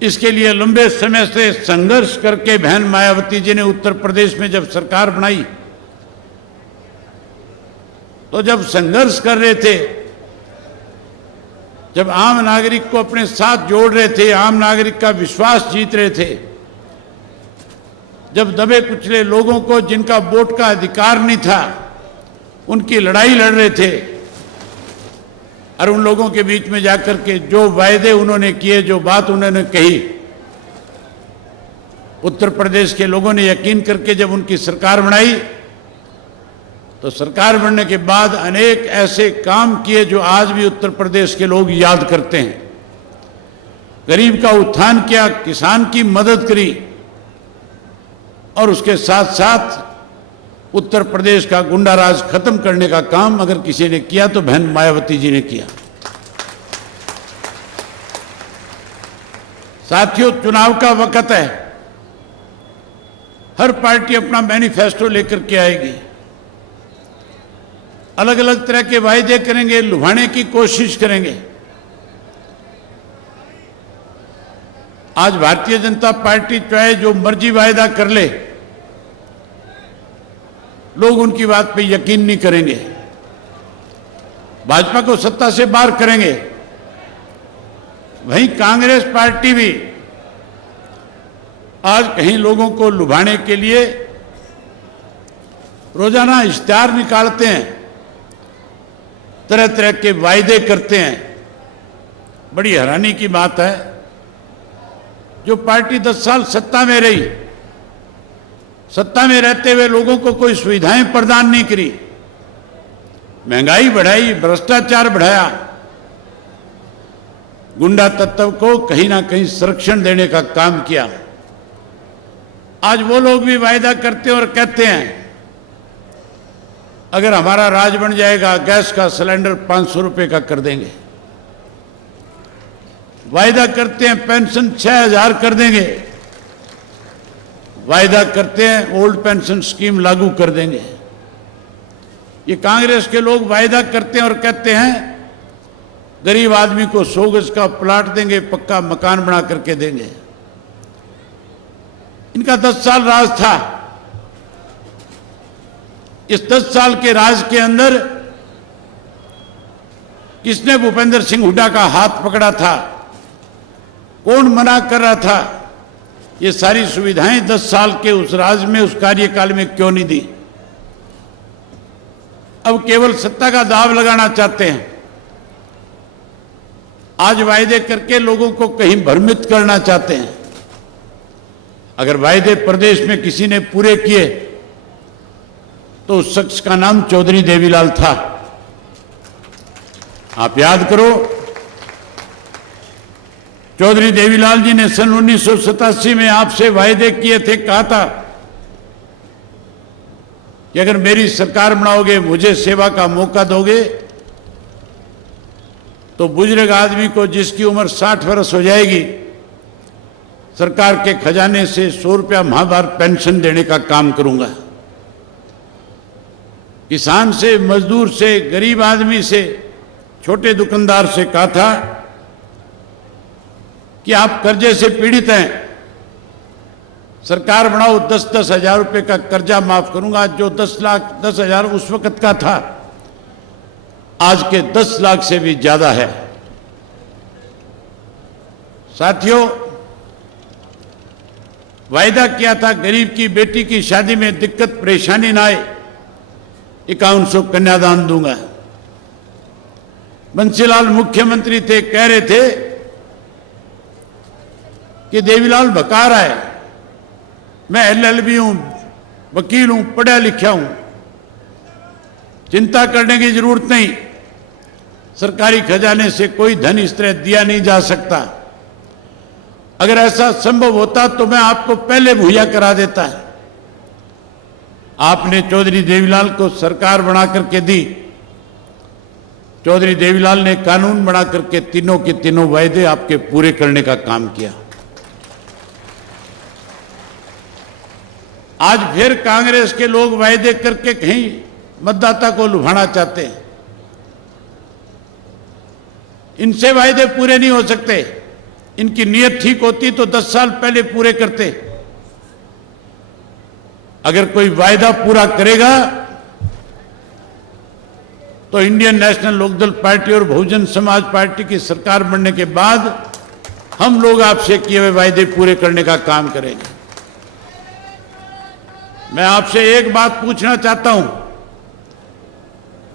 इसके लिए लंबे समय से संघर्ष करके बहन मायावती जी ने उत्तर प्रदेश में जब सरकार बनाई तो जब संघर्ष कर रहे थे, जब आम नागरिक को अपने साथ जोड़ रहे थे, आम नागरिक का विश्वास जीत रहे थे, जब दबे कुचले लोगों को जिनका वोट का अधिकार नहीं था उनकी लड़ाई लड़ रहे थे, और उन लोगों के बीच में जाकर के जो वायदे उन्होंने किए, जो बात उन्होंने कही, उत्तर प्रदेश के लोगों ने यकीन करके जब उनकी सरकार बनाई तो सरकार बनने के बाद अनेक ऐसे काम किए जो आज भी उत्तर प्रदेश के लोग याद करते हैं। गरीब का उत्थान किया, किसान की मदद करी, और उसके साथ साथ उत्तर प्रदेश का गुंडा राज खत्म करने का काम अगर किसी ने किया तो बहन मायावती जी ने किया। साथियों, चुनाव का वक्त है, हर पार्टी अपना मैनिफेस्टो लेकर के आएगी, अलग अलग तरह के वायदे करेंगे, लुभाने की कोशिश करेंगे। आज भारतीय जनता पार्टी चाहे जो मर्जी वायदा कर ले, लोग उनकी बात पे यकीन नहीं करेंगे, भाजपा को सत्ता से बाहर करेंगे। वहीं कांग्रेस पार्टी भी आज कहीं लोगों को लुभाने के लिए रोजाना इश्तिहार निकालते हैं, तरह तरह के वायदे करते हैं। बड़ी हैरानी की बात है, जो पार्टी 10 साल सत्ता में रही, सत्ता में रहते हुए लोगों को कोई सुविधाएं प्रदान नहीं करी, महंगाई बढ़ाई, भ्रष्टाचार बढ़ाया, गुंडा तत्व को कहीं ना कहीं संरक्षण देने का काम किया। आज वो लोग भी वायदा करते और कहते हैं अगर हमारा राज बन जाएगा गैस का सिलेंडर 500 रुपए का कर देंगे, वायदा करते हैं पेंशन 6000 कर देंगे, वायदा करते हैं ओल्ड पेंशन स्कीम लागू कर देंगे। ये कांग्रेस के लोग वायदा करते हैं और कहते हैं गरीब आदमी को 100 गज का प्लाट देंगे, पक्का मकान बना करके देंगे। इनका 10 साल राज था। इस 10 साल के राज के अंदर किसने भूपेंद्र सिंह हुड्डा का हाथ पकड़ा था, कौन मना कर रहा था, ये सारी सुविधाएं 10 साल के उस राज में, उस कार्यकाल में क्यों नहीं दी? अब केवल सत्ता का दाव लगाना चाहते हैं, आज वायदे करके लोगों को कहीं भ्रमित करना चाहते हैं। अगर वायदे प्रदेश में किसी ने पूरे किए तो उस शख्स का नाम चौधरी देवीलाल था। आप याद करो, चौधरी देवीलाल जी ने सन 1987 में आपसे वायदे किए थे, कहा था कि अगर मेरी सरकार बनाओगे, मुझे सेवा का मौका दोगे, तो बुजुर्ग आदमी को जिसकी उम्र 60 वर्ष हो जाएगी, सरकार के खजाने से 100 रुपया माहवार पेंशन देने का काम करूंगा। किसान से, मजदूर से, गरीब आदमी से, छोटे दुकानदार से कहा था कि आप कर्जे से पीड़ित हैं, सरकार बनाओ, 10-10 हजार रुपये का कर्जा माफ करूंगा। जो 10 हजार उस वक्त का था, आज के 10 लाख से भी ज्यादा है। साथियों, वायदा किया था गरीब की बेटी की शादी में दिक्कत परेशानी ना आए, 5100 कन्यादान दूंगा। बंसीलाल मुख्यमंत्री थे, कह रहे थे कि देवीलाल बका रहा है, मैं LLB हूं, वकील हूं, पढ़ा लिखा हूं, चिंता करने की जरूरत नहीं, सरकारी खजाने से कोई धन इस तरह दिया नहीं जा सकता। अगर ऐसा संभव होता तो मैं आपको पहले मुहैया करा देता है। आपने चौधरी देवीलाल को सरकार बना करके दी। चौधरी देवीलाल ने कानून बना करके तीनों के तीनों वायदे आपके पूरे करने का काम किया। आज फिर कांग्रेस के लोग वायदे करके कहीं मतदाता को लुभाना चाहते हैं। इनसे वायदे पूरे नहीं हो सकते। इनकी नीयत ठीक होती तो 10 साल पहले पूरे करते। अगर कोई वायदा पूरा करेगा तो इंडियन नेशनल लोकदल पार्टी और बहुजन समाज पार्टी की सरकार बनने के बाद हम लोग आपसे किए हुए वायदे पूरे करने का काम करेंगे। मैं आपसे एक बात पूछना चाहता हूं,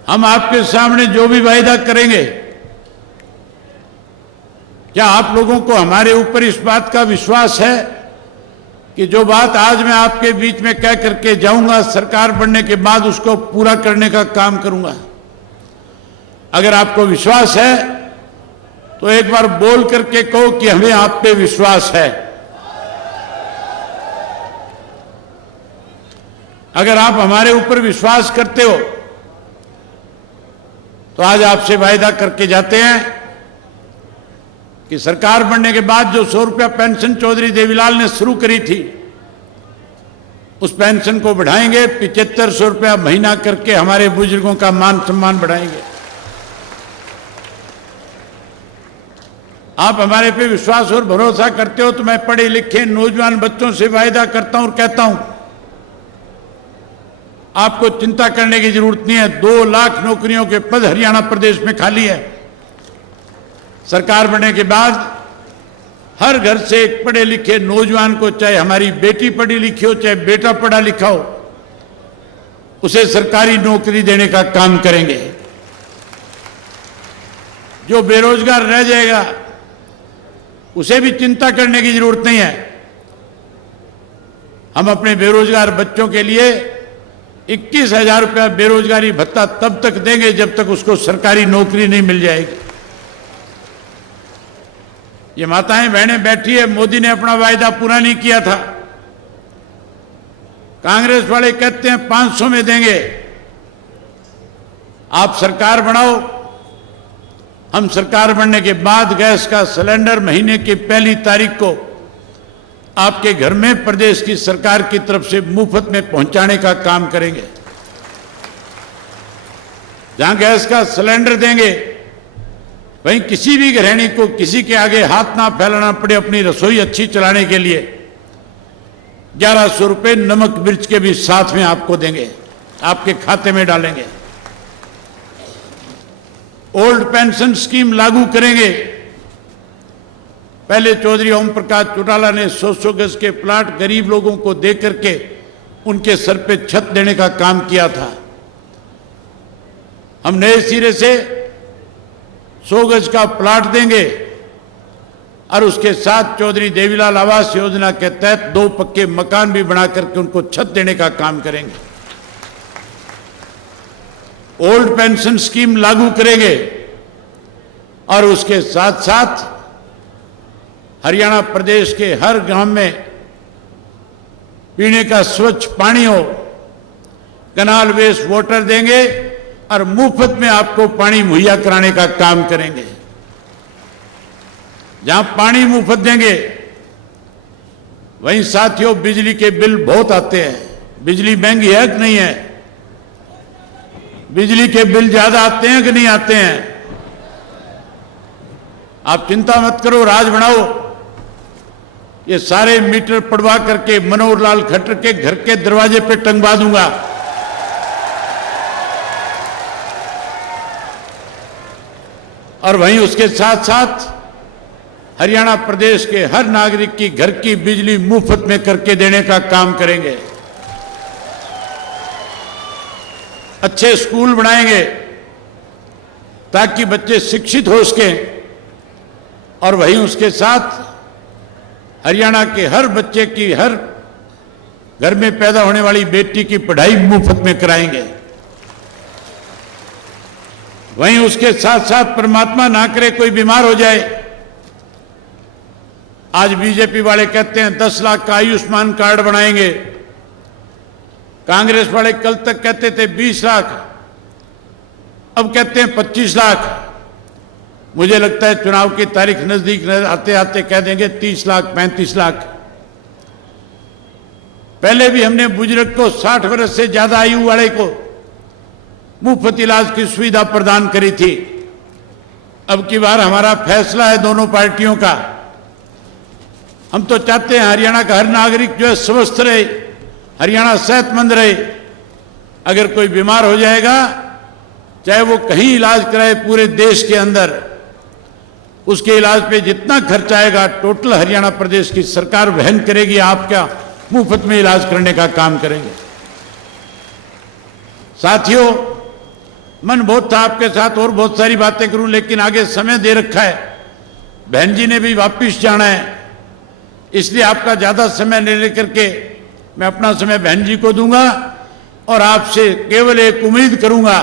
हम आपके सामने जो भी वायदा करेंगे, क्या आप लोगों को हमारे ऊपर इस बात का विश्वास है कि जो बात आज मैं आपके बीच में कह करके जाऊंगा, सरकार बनने के बाद उसको पूरा करने का काम करूंगा? अगर आपको विश्वास है तो एक बार बोल करके कहो कि हमें आप पे विश्वास है। अगर आप हमारे ऊपर विश्वास करते हो तो आज आपसे वायदा करके जाते हैं कि सरकार बनने के बाद जो 100 रुपया पेंशन चौधरी देवीलाल ने शुरू करी थी, उस पेंशन को बढ़ाएंगे, 7500 रुपया महीना करके हमारे बुजुर्गों का मान सम्मान बढ़ाएंगे। आप हमारे पे विश्वास और भरोसा करते हो तो मैं पढ़े लिखे नौजवान बच्चों से वायदा करता हूं और कहता हूं, आपको चिंता करने की जरूरत नहीं है। 2 लाख नौकरियों के पद हरियाणा प्रदेश में खाली है। सरकार बनने के बाद हर घर से एक पढ़े लिखे नौजवान को, चाहे हमारी बेटी पढ़ी लिखी हो, चाहे बेटा पढ़ा लिखा हो, उसे सरकारी नौकरी देने का काम करेंगे। जो बेरोजगार रह जाएगा उसे भी चिंता करने की जरूरत नहीं है। हम अपने बेरोजगार बच्चों के लिए 21,000 रुपया बेरोजगारी भत्ता तब तक देंगे जब तक उसको सरकारी नौकरी नहीं मिल जाएगी। ये माताएं बहनें बैठी है, मोदी ने अपना वायदा पूरा नहीं किया था। कांग्रेस वाले कहते हैं 500 में देंगे। आप सरकार बनाओ, हम सरकार बनने के बाद गैस का सिलेंडर महीने की पहली तारीख को आपके घर में प्रदेश की सरकार की तरफ से मुफ्त में पहुंचाने का काम करेंगे। जहां गैस का सिलेंडर देंगे वहीं किसी भी गृहिणी को किसी के आगे हाथ ना फैलाना पड़े अपनी रसोई अच्छी चलाने के लिए 1100 रुपये नमक मिर्च के भी साथ में आपको देंगे, आपके खाते में डालेंगे। ओल्ड पेंशन स्कीम लागू करेंगे। पहले चौधरी ओम प्रकाश चौटाला ने 100 गज के प्लाट गरीब लोगों को दे करके उनके सर पे छत देने का काम किया था। हम नए सिरे से 100 गज का प्लाट देंगे और उसके साथ चौधरी देवीलाल आवास योजना के तहत 2 पक्के मकान भी बना करके उनको छत देने का काम करेंगे। ओल्ड पेंशन स्कीम लागू करेंगे और उसके साथ साथ हरियाणा प्रदेश के हर गांव में पीने का स्वच्छ पानी हो, कनाल वेस्ट वाटर देंगे और मुफ्त में आपको पानी मुहैया कराने का काम करेंगे। जहां पानी मुफ्त देंगे वहीं साथियों बिजली के बिल बहुत आते हैं। बिजली महंगी है कि नहीं है? बिजली के बिल ज्यादा आते हैं कि नहीं आते हैं? आप चिंता मत करो, राज बनाओ। ये सारे मीटर पड़वा करके मनोहर लाल खट्टर के घर के दरवाजे पे टंगवा दूंगा। और वहीं उसके साथ साथ हरियाणा प्रदेश के हर नागरिक की घर की बिजली मुफ्त में करके देने का काम करेंगे। अच्छे स्कूल बनाएंगे ताकि बच्चे शिक्षित हो सकें और वहीं उसके साथ हरियाणा के हर बच्चे की, हर घर में पैदा होने वाली बेटी की पढ़ाई मुफ्त में कराएंगे। वहीं उसके साथ साथ परमात्मा ना करे कोई बीमार हो जाए। आज बीजेपी वाले कहते हैं 10 लाख का आयुष्मान कार्ड बनाएंगे, कांग्रेस वाले कल तक कहते थे 20 लाख, अब कहते हैं 25 लाख। मुझे लगता है चुनाव की तारीख नजदीक आते आते कह देंगे 30 लाख 35 लाख। पहले भी हमने बुजुर्ग को 60 वर्ष से ज्यादा आयु वाले को मुफ्त इलाज की सुविधा प्रदान करी थी। अब की बार हमारा फैसला है दोनों पार्टियों का। हम तो चाहते हैं हरियाणा का हर नागरिक जो है स्वस्थ रहे, हरियाणा सेहतमंद रहे। अगर कोई बीमार हो जाएगा, चाहे वो कहीं इलाज कराए पूरे देश के अंदर, उसके इलाज पे जितना खर्च आएगा टोटल हरियाणा प्रदेश की सरकार वहन करेगी। आपका मुफ्त में इलाज करने का काम करेंगे। साथियों, मन बहुत था आपके साथ और बहुत सारी बातें करूं, लेकिन आगे समय दे रखा है। बहन जी ने भी वापिस जाना है, इसलिए आपका ज्यादा समय नहीं लेकर के मैं अपना समय बहन जी को दूंगा और आपसे केवल एक उम्मीद करूंगा,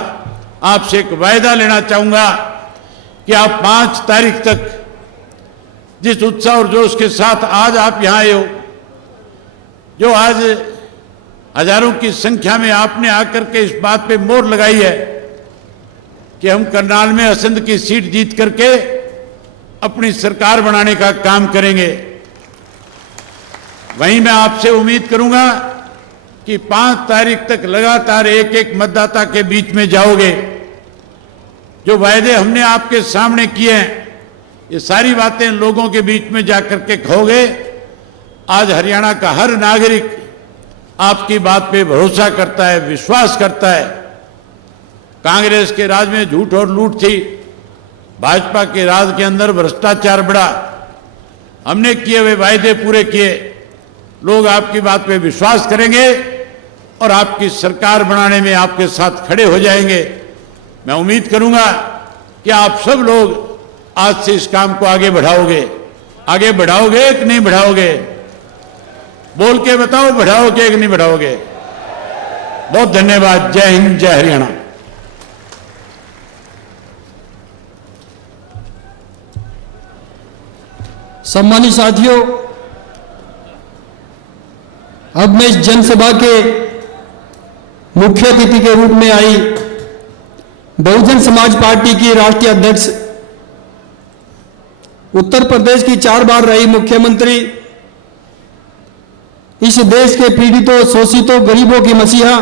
आपसे एक वायदा लेना चाहूंगा कि आप 5 तारीख तक जिस उत्साह और जोश के साथ आज आप यहां आए हो, जो आज हजारों की संख्या में आपने आकर के इस बात पे मोहर लगाई है कि हम करनाल में असंध की सीट जीत करके अपनी सरकार बनाने का काम करेंगे। वहीं मैं आपसे उम्मीद करूंगा कि 5 तारीख तक लगातार एक एक मतदाता के बीच में जाओगे। जो वायदे हमने आपके सामने किए हैं, ये सारी बातें लोगों के बीच में जाकर के कहोगे। आज हरियाणा का हर नागरिक आपकी बात पे भरोसा करता है, विश्वास करता है। कांग्रेस के राज में झूठ और लूट थी, भाजपा के राज के अंदर भ्रष्टाचार बढ़ा। हमने किए हुए वायदे पूरे किए। लोग आपकी बात पे विश्वास करेंगे और आपकी सरकार बनाने में आपके साथ खड़े हो जाएंगे। मैं उम्मीद करूंगा कि आप सब लोग आज से इस काम को आगे बढ़ाओगे। आगे बढ़ाओगे कि नहीं बढ़ाओगे? बोल के बताओ, बढ़ाओगे कि नहीं बढ़ाओगे? बहुत धन्यवाद। जय हिंद, जय हरियाणा। सम्मानित साथियों, अब मैं इस जनसभा के मुख्य अतिथि के रूप में आई बहुजन समाज पार्टी की राष्ट्रीय अध्यक्ष, उत्तर प्रदेश की 4 बार रही मुख्यमंत्री, इस देश के पीड़ितों, शोषितों, गरीबों की मसीहा,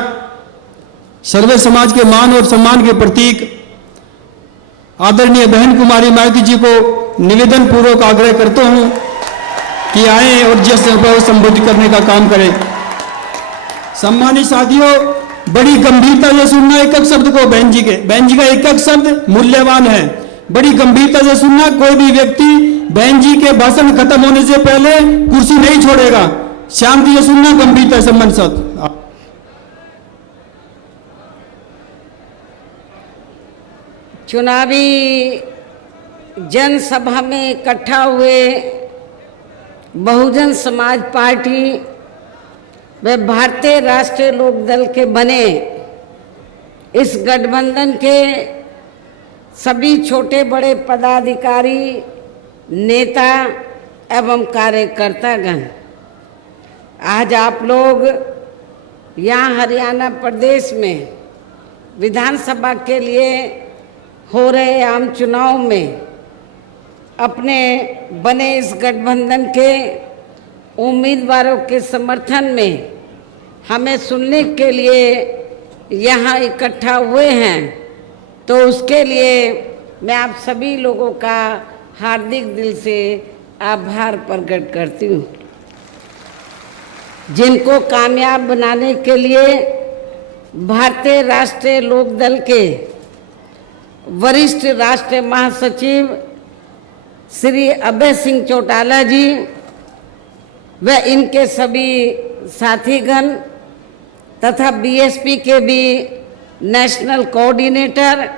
सर्वे समाज के मान और सम्मान के प्रतीक आदरणीय बहन कुमारी माइती जी को निवेदन पूर्वक आग्रह करता हूं कि आए और जिस सभा को संबोधित करने का काम करें। सम्मानित साथियों, बड़ी गंभीरता से सुनना एक एक शब्द को। बहन जी का एक एक शब्द मूल्यवान है। बड़ी गंभीरता से सुनना। कोई भी व्यक्ति बहन जी के भाषण खत्म होने से पहले कुर्सी नहीं छोड़ेगा। शांति से सुनना, गंभीरता से मन साथ। चुनावी जनसभा में इकट्ठा हुए बहुजन समाज पार्टी व भारतीय राष्ट्रीय लोक दल के बने इस गठबंधन के सभी छोटे बड़े पदाधिकारी, नेता एवं कार्यकर्तागण, आज आप लोग यहाँ हरियाणा प्रदेश में विधानसभा के लिए हो रहे आम चुनाव में अपने बने इस गठबंधन के उम्मीदवारों के समर्थन में हमें सुनने के लिए यहाँ इकट्ठा हुए हैं, तो उसके लिए मैं आप सभी लोगों का हार्दिक दिल से आभार प्रकट करती हूँ। जिनको कामयाब बनाने के लिए भारतीय राष्ट्रीय लोकदल के वरिष्ठ राष्ट्रीय महासचिव श्री अभय सिंह चौटाला जी व इनके सभी साथीगण तथा बीएसपी के भी नेशनल कोऑर्डिनेटर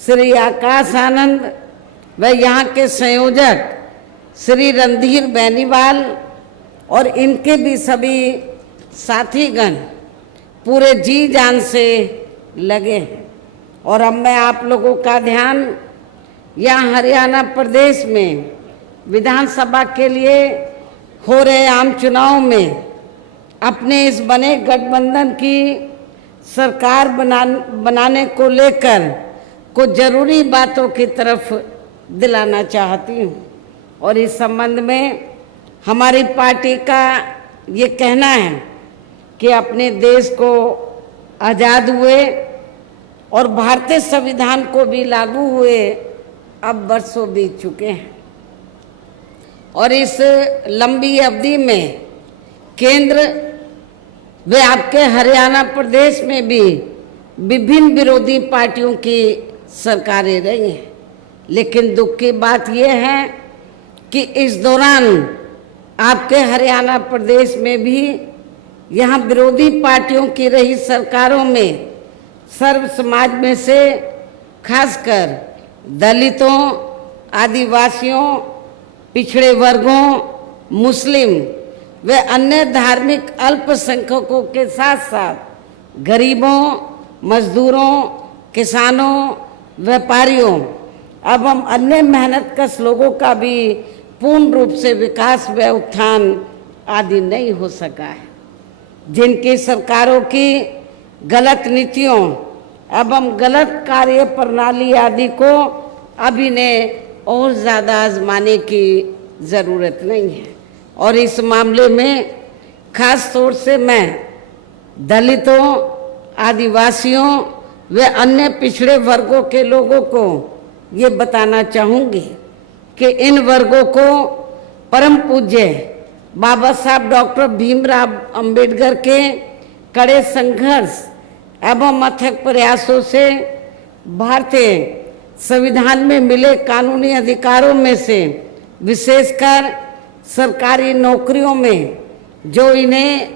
श्री आकाश आनंद व यहाँ के संयोजक श्री रणधीर बेनीवाल और इनके भी सभी साथीगण पूरे जी जान से लगे हैं। और अब मैं आप लोगों का ध्यान यहाँ हरियाणा प्रदेश में विधानसभा के लिए हो रहे आम चुनाव में अपने इस बने गठबंधन की सरकार बनाने को लेकर कुछ जरूरी बातों की तरफ दिलाना चाहती हूँ। और इस संबंध में हमारी पार्टी का ये कहना है कि अपने देश को आज़ाद हुए और भारतीय संविधान को भी लागू हुए अब वर्षों बीत चुके हैं, और इस लंबी अवधि में केंद्र व आपके हरियाणा प्रदेश में भी विभिन्न विरोधी पार्टियों की सरकारें रही हैं। लेकिन दुख की बात यह है कि इस दौरान आपके हरियाणा प्रदेश में भी यहाँ विरोधी पार्टियों की रही सरकारों में सर्व समाज में से खासकर दलितों, आदिवासियों, पिछड़े वर्गों, मुस्लिम व अन्य धार्मिक अल्पसंख्यकों के साथ साथ गरीबों, मजदूरों, किसानों, व्यापारियों एवं अन्य मेहनतकश लोगों का भी पूर्ण रूप से विकास व उत्थान आदि नहीं हो सका है। जिनकी सरकारों की गलत नीतियों एवं गलत कार्य प्रणाली आदि को अभी ने और ज़्यादा आजमाने की ज़रूरत नहीं है। और इस मामले में खास तौर से मैं दलितों, आदिवासियों व अन्य पिछड़े वर्गों के लोगों को ये बताना चाहूँगी कि इन वर्गों को परम पूज्य बाबा साहब डॉक्टर भीमराव अंबेडकर के कड़े संघर्ष एवं अथक प्रयासों से भारतीय संविधान में मिले कानूनी अधिकारों में से विशेषकर सरकारी नौकरियों में जो इन्हें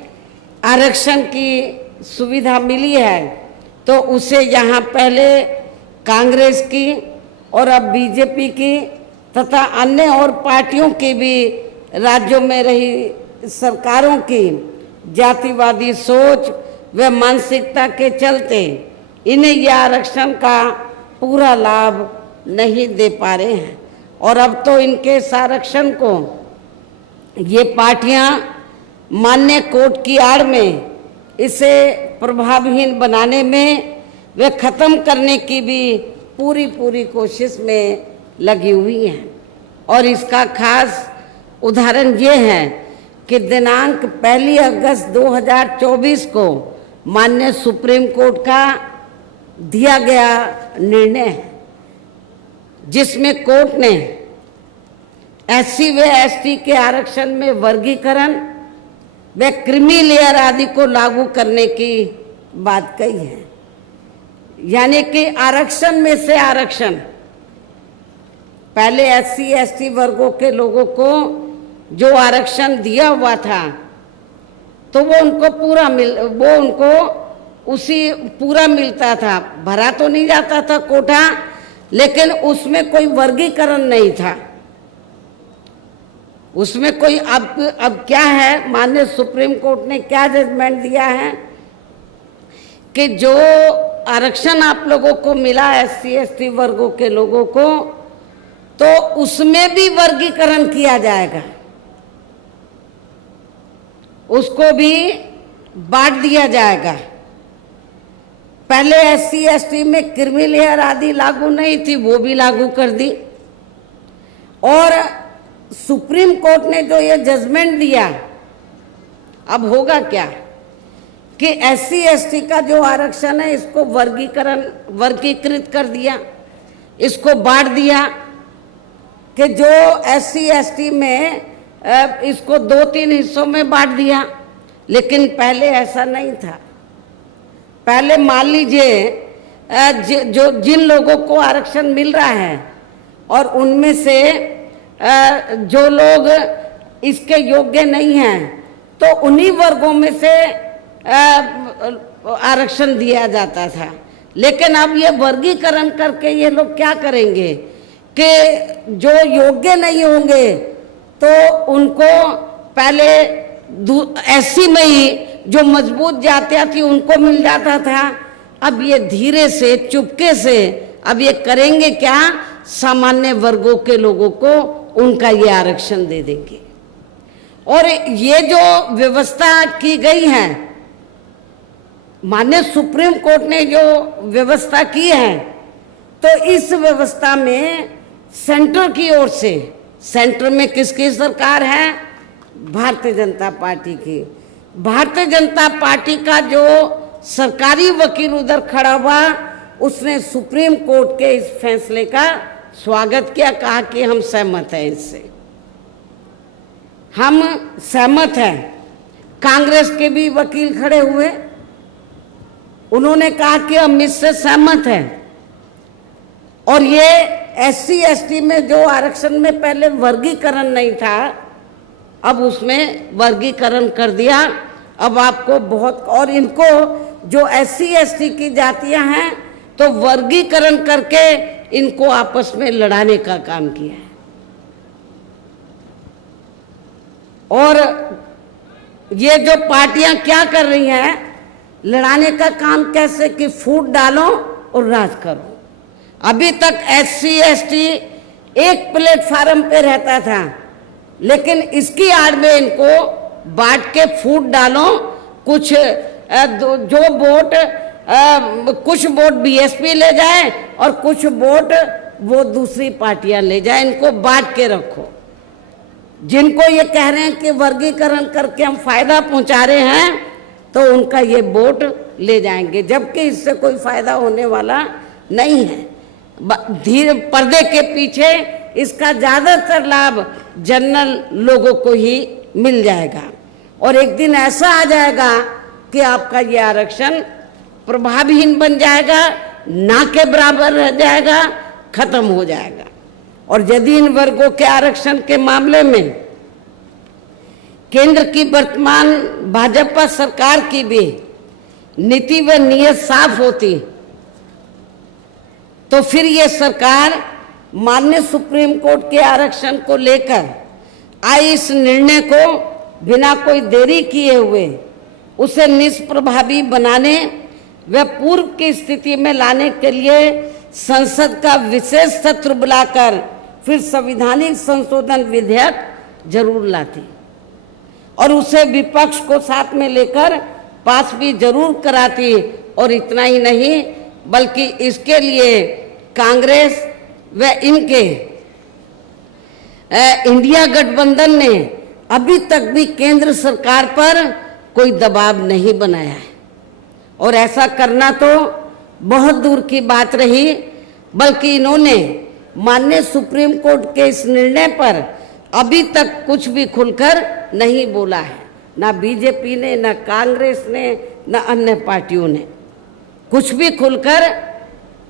आरक्षण की सुविधा मिली है, तो उसे यहाँ पहले कांग्रेस की और अब बीजेपी की तथा अन्य और पार्टियों की भी राज्यों में रही सरकारों की जातिवादी सोच व मानसिकता के चलते इन्हें यह आरक्षण का पूरा लाभ नहीं दे पा रहे हैं। और अब तो इनके इस आरक्षण को ये पार्टियां मान्य कोर्ट की आड़ में इसे प्रभावहीन बनाने में व ख़त्म करने की भी पूरी कोशिश में लगी हुई हैं। और इसका खास उदाहरण ये है कि दिनांक 1 अगस्त 2024 को माननीय सुप्रीम कोर्ट का दिया गया निर्णय है, जिसमें कोर्ट ने एससी व एसटी के आरक्षण में वर्गीकरण व क्रीमी लेयर आदि को लागू करने की बात कही है। यानी कि आरक्षण में से आरक्षण, पहले एससी एसटी वर्गों के लोगों को जो आरक्षण दिया हुआ था तो वो उनको पूरा मिलता था, भरा तो नहीं जाता था कोटा, लेकिन उसमें कोई वर्गीकरण नहीं था। उसमें कोई अब क्या है, माननीय सुप्रीम कोर्ट ने क्या जजमेंट दिया है कि जो आरक्षण आप लोगों को मिला एससी एसटी वर्गों के लोगों को, तो उसमें भी वर्गीकरण किया जाएगा, उसको भी बांट दिया जाएगा। पहले एससी एसटी में क्रीमी लेयर आदि लागू नहीं थी, वो भी लागू कर दी। और सुप्रीम कोर्ट ने जो ये जजमेंट दिया, अब होगा क्या कि एससी एसटी का जो आरक्षण है इसको वर्गीकृत कर दिया, इसको बांट दिया कि जो एससी एसटी में इसको 2-3 हिस्सों में बांट दिया। लेकिन पहले ऐसा नहीं था। पहले मान लीजिए जिन लोगों को आरक्षण मिल रहा है और उनमें से जो लोग इसके योग्य नहीं हैं, तो उन्हीं वर्गों में से आरक्षण दिया जाता था। लेकिन अब ये वर्गीकरण करके ये लोग क्या करेंगे कि जो योग्य नहीं होंगे तो उनको पहले एससी में ही जो मजबूत जातियां थी उनको मिल जाता था। अब ये धीरे से चुपके से अब ये करेंगे क्या, सामान्य वर्गों के लोगों को उनका ये आरक्षण दे देंगे। और ये जो व्यवस्था की गई है, माननीय सुप्रीम कोर्ट ने जो व्यवस्था की है, तो इस व्यवस्था में सेंटर की ओर से, सेंटर में किसकी सरकार है, भारतीय जनता पार्टी की। भारतीय जनता पार्टी का जो सरकारी वकील उधर खड़ा हुआ, उसने सुप्रीम कोर्ट के इस फैसले का स्वागत किया, कहा कि हम सहमत हैं, इससे हम सहमत हैं। कांग्रेस के भी वकील खड़े हुए, उन्होंने कहा कि हम इससे सहमत हैं। और ये एससी एसटी में जो आरक्षण में पहले वर्गीकरण नहीं था, अब उसमें वर्गीकरण कर दिया। अब आपको बहुत, और इनको जो एससी एसटी की जातियां हैं तो वर्गीकरण करके इनको आपस में लड़ाने का काम किया है। और ये जो पार्टियां क्या कर रही हैं, लड़ाने का काम कैसे कि फूट डालो और राज करो। अभी तक एससी एसटी एक प्लेटफार्म पे रहता था, लेकिन इसकी आड़ में इनको बांट के फूट डालो। कुछ जो वोट कुछ वोट बीएसपी ले जाए और कुछ वोट वो दूसरी पार्टियां ले जाए, इनको बांट के रखो। जिनको ये कह रहे हैं कि वर्गीकरण करके हम फायदा पहुंचा रहे हैं, तो उनका ये वोट ले जाएंगे, जबकि इससे कोई फायदा होने वाला नहीं है। धीरे पर्दे के पीछे इसका ज़्यादातर लाभ जनरल लोगों को ही मिल जाएगा। और एक दिन ऐसा आ जाएगा कि आपका ये आरक्षण प्रभावहीन बन जाएगा, ना के बराबर रह जाएगा, खत्म हो जाएगा। और यदि इन वर्गों के आरक्षण के मामले में केंद्र की वर्तमान भाजपा सरकार की भी नीति व नीयत साफ होती, तो फिर ये सरकार माननीय सुप्रीम कोर्ट के आरक्षण को लेकर आए इस निर्णय को बिना कोई देरी किए हुए उसे निष्प्रभावी बनाने व पूर्व की स्थिति में लाने के लिए संसद का विशेष सत्र बुलाकर फिर संवैधानिक संशोधन विधेयक जरूर लाती और उसे विपक्ष को साथ में लेकर पास भी जरूर कराती। और इतना ही नहीं, बल्कि इसके लिए कांग्रेस व इनके इंडिया गठबंधन ने अभी तक भी केंद्र सरकार पर कोई दबाव नहीं बनाया है। और ऐसा करना तो बहुत दूर की बात रही, बल्कि इन्होंने माननीय सुप्रीम कोर्ट के इस निर्णय पर अभी तक कुछ भी खुलकर नहीं बोला है। ना बीजेपी ने, ना कांग्रेस ने, ना अन्य पार्टियों ने कुछ भी खुलकर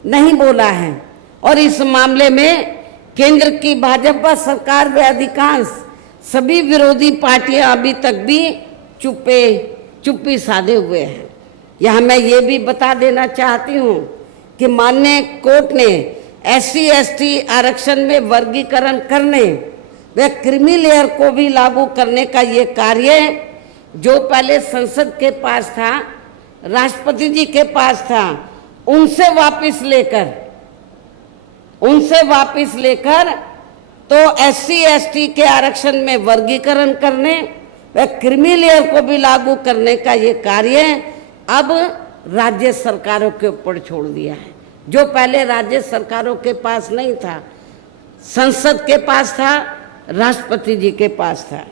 नहीं बोला है। और इस मामले में केंद्र की भाजपा सरकार व अधिकांश सभी विरोधी पार्टियां अभी तक भी चुप्पी साधे हुए हैं। यहाँ मैं ये भी बता देना चाहती हूँ कि माननीय कोर्ट ने एससी एसटी आरक्षण में वर्गीकरण करने व क्रीमी लेयर को भी लागू करने का ये कार्य जो पहले संसद के पास था, राष्ट्रपति जी के पास था, उनसे वापस लेकर तो एससी एसटी के आरक्षण में वर्गीकरण करने व क्रीमी लेयर को भी लागू करने का ये कार्य अब राज्य सरकारों के ऊपर छोड़ दिया है। जो पहले राज्य सरकारों के पास नहीं था, संसद के पास था, राष्ट्रपति जी के पास था,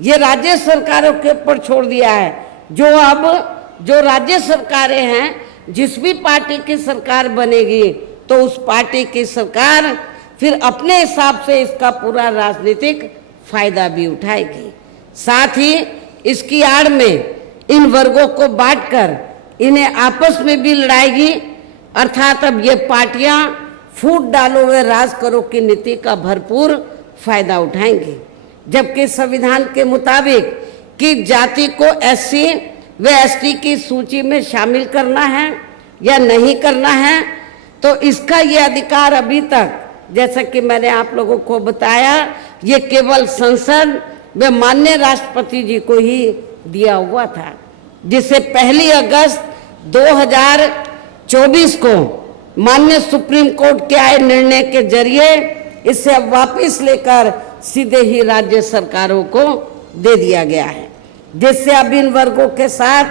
ये राज्य सरकारों के ऊपर छोड़ दिया है। जो राज्य सरकारें हैं, जिस भी पार्टी की सरकार बनेगी तो उस पार्टी की सरकार फिर अपने हिसाब से इसका पूरा राजनीतिक फायदा भी उठाएगी। साथ ही इसकी आड़ में इन वर्गों को बांटकर इन्हें आपस में भी लड़ाएगी। अर्थात अब ये पार्टियां फूट डालो व राज करो की नीति का भरपूर फायदा उठाएंगी। जबकि संविधान के मुताबिक कि जाति को एससी व एसटी की सूची में शामिल करना है या नहीं करना है, तो इसका ये अधिकार अभी तक, जैसा कि मैंने आप लोगों को बताया, ये केवल संसद व माननीय राष्ट्रपति जी को ही दिया हुआ था, जिसे 1 अगस्त 2024 को माननीय सुप्रीम कोर्ट के आए निर्णय के जरिए इसे अब वापस लेकर सीधे ही राज्य सरकारों को दे दिया गया है, जिससे अब इन वर्गों के साथ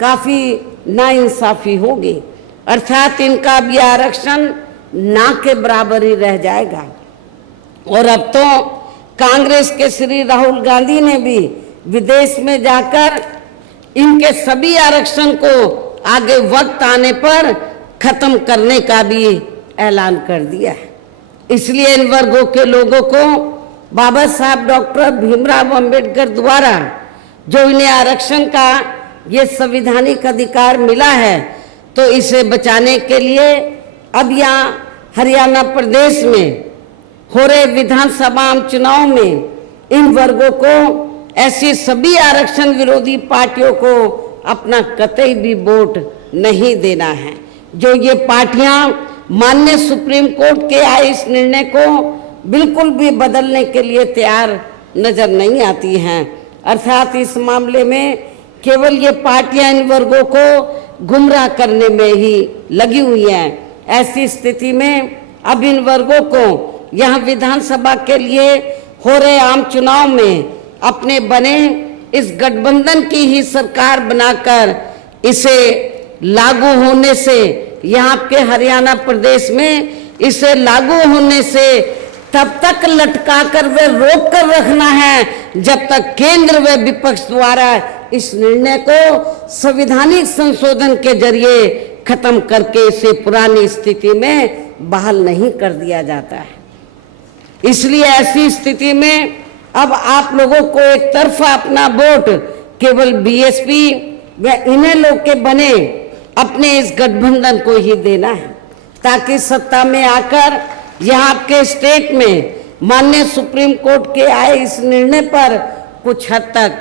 काफी नाइंसाफी होगी। अर्थात इनका अब यह आरक्षण ना के बराबर ही रह जाएगा। और अब तो कांग्रेस के श्री राहुल गांधी ने भी विदेश में जाकर इनके सभी आरक्षण को आगे वक्त आने पर खत्म करने का भी ऐलान कर दिया है। इसलिए इन वर्गों के लोगों को बाबा साहब डॉक्टर भीमराव अंबेडकर द्वारा जो इन्हें आरक्षण का ये संवैधानिक अधिकार मिला है, तो इसे बचाने के लिए अब यहाँ हरियाणा प्रदेश में हो रहे विधानसभा चुनाव में इन वर्गों को, ऐसी सभी आरक्षण विरोधी पार्टियों को अपना कतई भी वोट नहीं देना है। जो ये पार्टियां माननीय सुप्रीम कोर्ट के आए इस निर्णय को बिल्कुल भी बदलने के लिए तैयार नजर नहीं आती हैं। अर्थात इस मामले में केवल ये पार्टियां इन वर्गों को गुमराह करने में ही लगी हुई हैं। ऐसी स्थिति में अब इन वर्गों को यहाँ विधानसभा के लिए हो रहे आम चुनाव में अपने बने इस गठबंधन की ही सरकार बनाकर इसे लागू होने से, यहाँ के हरियाणा प्रदेश में इसे लागू होने से तब तक लटका कर वे रोक कर रखना है जब तक केंद्र व विपक्ष द्वारा इस निर्णय को संवैधानिक संशोधन के जरिए खत्म करके इसे पुरानी स्थिति में बहाल नहीं कर दिया जाता है। इसलिए ऐसी स्थिति में अब आप लोगों को एक तरफा अपना वोट केवल बीएसपी व इन्हें लोग के बने अपने इस गठबंधन को ही देना है, ताकि सत्ता में आकर यहाँ आपके स्टेट में माननीय सुप्रीम कोर्ट के आए इस निर्णय पर कुछ हद तक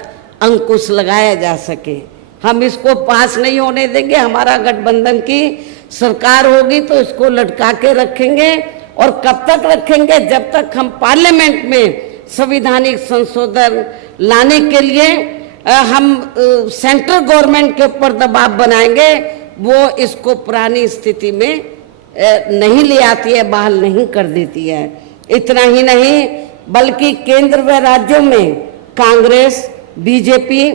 अंकुश लगाया जा सके। हम इसको पास नहीं होने देंगे। हमारा गठबंधन की सरकार होगी तो इसको लटका के रखेंगे, और कब तक रखेंगे? जब तक हम पार्लियामेंट में संवैधानिक संशोधन लाने के लिए हम सेंट्रल गवर्नमेंट के ऊपर दबाव बनाएंगे, वो इसको पुरानी स्थिति में नहीं ले आती है, बहाल नहीं कर देती है। इतना ही नहीं बल्कि केंद्र व राज्यों में कांग्रेस, बीजेपी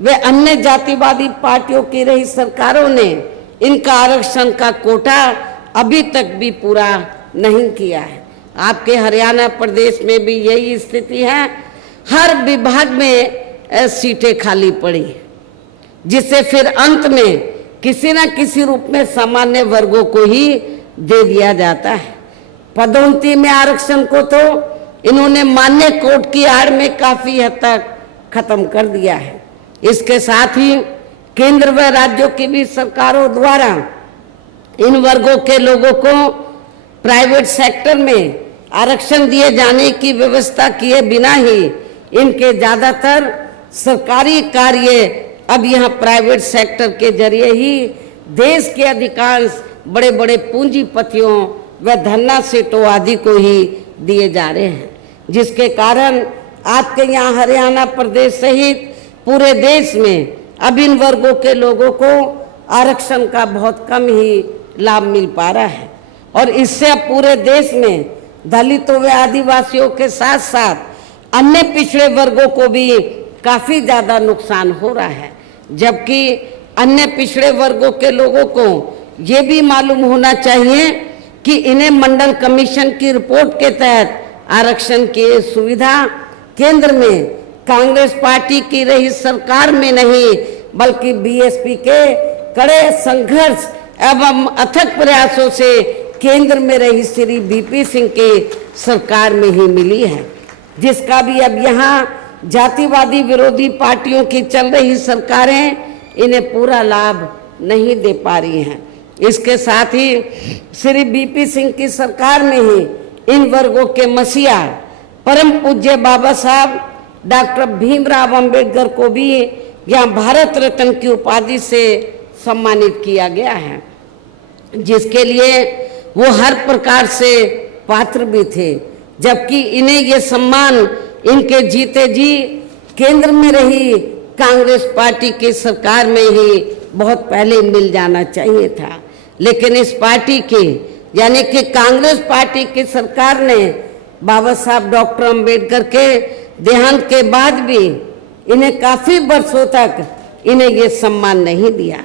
व अन्य जातिवादी पार्टियों की रही सरकारों ने इनका आरक्षण का कोटा अभी तक भी पूरा नहीं किया है। आपके हरियाणा प्रदेश में भी यही स्थिति है। हर विभाग में सीटें खाली पड़ी, जिसे फिर अंत में किसी न किसी रूप में सामान्य वर्गों को ही दे दिया जाता है। पदोन्नति में आरक्षण को तो इन्होंने मान्य कोर्ट की आड़ में काफी हद तक खत्म कर दिया है। इसके साथ ही केंद्र व राज्यों की भी सरकारों द्वारा इन वर्गों के लोगों को प्राइवेट सेक्टर में आरक्षण दिए जाने की व्यवस्था किए बिना ही इनके ज्यादातर सरकारी कार्य अब यहाँ प्राइवेट सेक्टर के जरिए ही देश के अधिकांश बड़े बड़े पूंजीपतियों व धन्ना सेठों आदि को ही दिए जा रहे हैं, जिसके कारण आपके यहाँ हरियाणा प्रदेश सहित पूरे देश में अब इन वर्गों के लोगों को आरक्षण का बहुत कम ही लाभ मिल पा रहा है। और इससे अब पूरे देश में दलितों व आदिवासियों के साथ साथ अन्य पिछड़े वर्गों को भी काफ़ी ज़्यादा नुकसान हो रहा है। जबकि अन्य पिछड़े वर्गों के लोगों को ये भी मालूम होना चाहिए कि इन्हें मंडल कमीशन की रिपोर्ट के तहत आरक्षण की सुविधा केंद्र में कांग्रेस पार्टी की रही सरकार में नहीं बल्कि बीएसपी के कड़े संघर्ष एवं अथक प्रयासों से केंद्र में रही श्री बीपी सिंह के सरकार में ही मिली है, जिसका भी अब यहाँ जातिवादी विरोधी पार्टियों की चल रही सरकारें इन्हें पूरा लाभ नहीं दे पा रही हैं। इसके साथ ही श्री बीपी सिंह की सरकार में ही इन वर्गों के मसीहा परम पूज्य बाबा साहब डॉक्टर भीमराव अंबेडकर को भी यहाँ भारत रत्न की उपाधि से सम्मानित किया गया है, जिसके लिए वो हर प्रकार से पात्र भी थे। जबकि इन्हें ये सम्मान इनके जीते जी केंद्र में रही कांग्रेस पार्टी की सरकार में ही बहुत पहले मिल जाना चाहिए था। लेकिन इस पार्टी की यानी कि कांग्रेस पार्टी की सरकार ने बाबा साहब डॉक्टर अंबेडकर के देहांत के बाद भी इन्हें काफ़ी वर्षों तक इन्हें ये सम्मान नहीं दिया।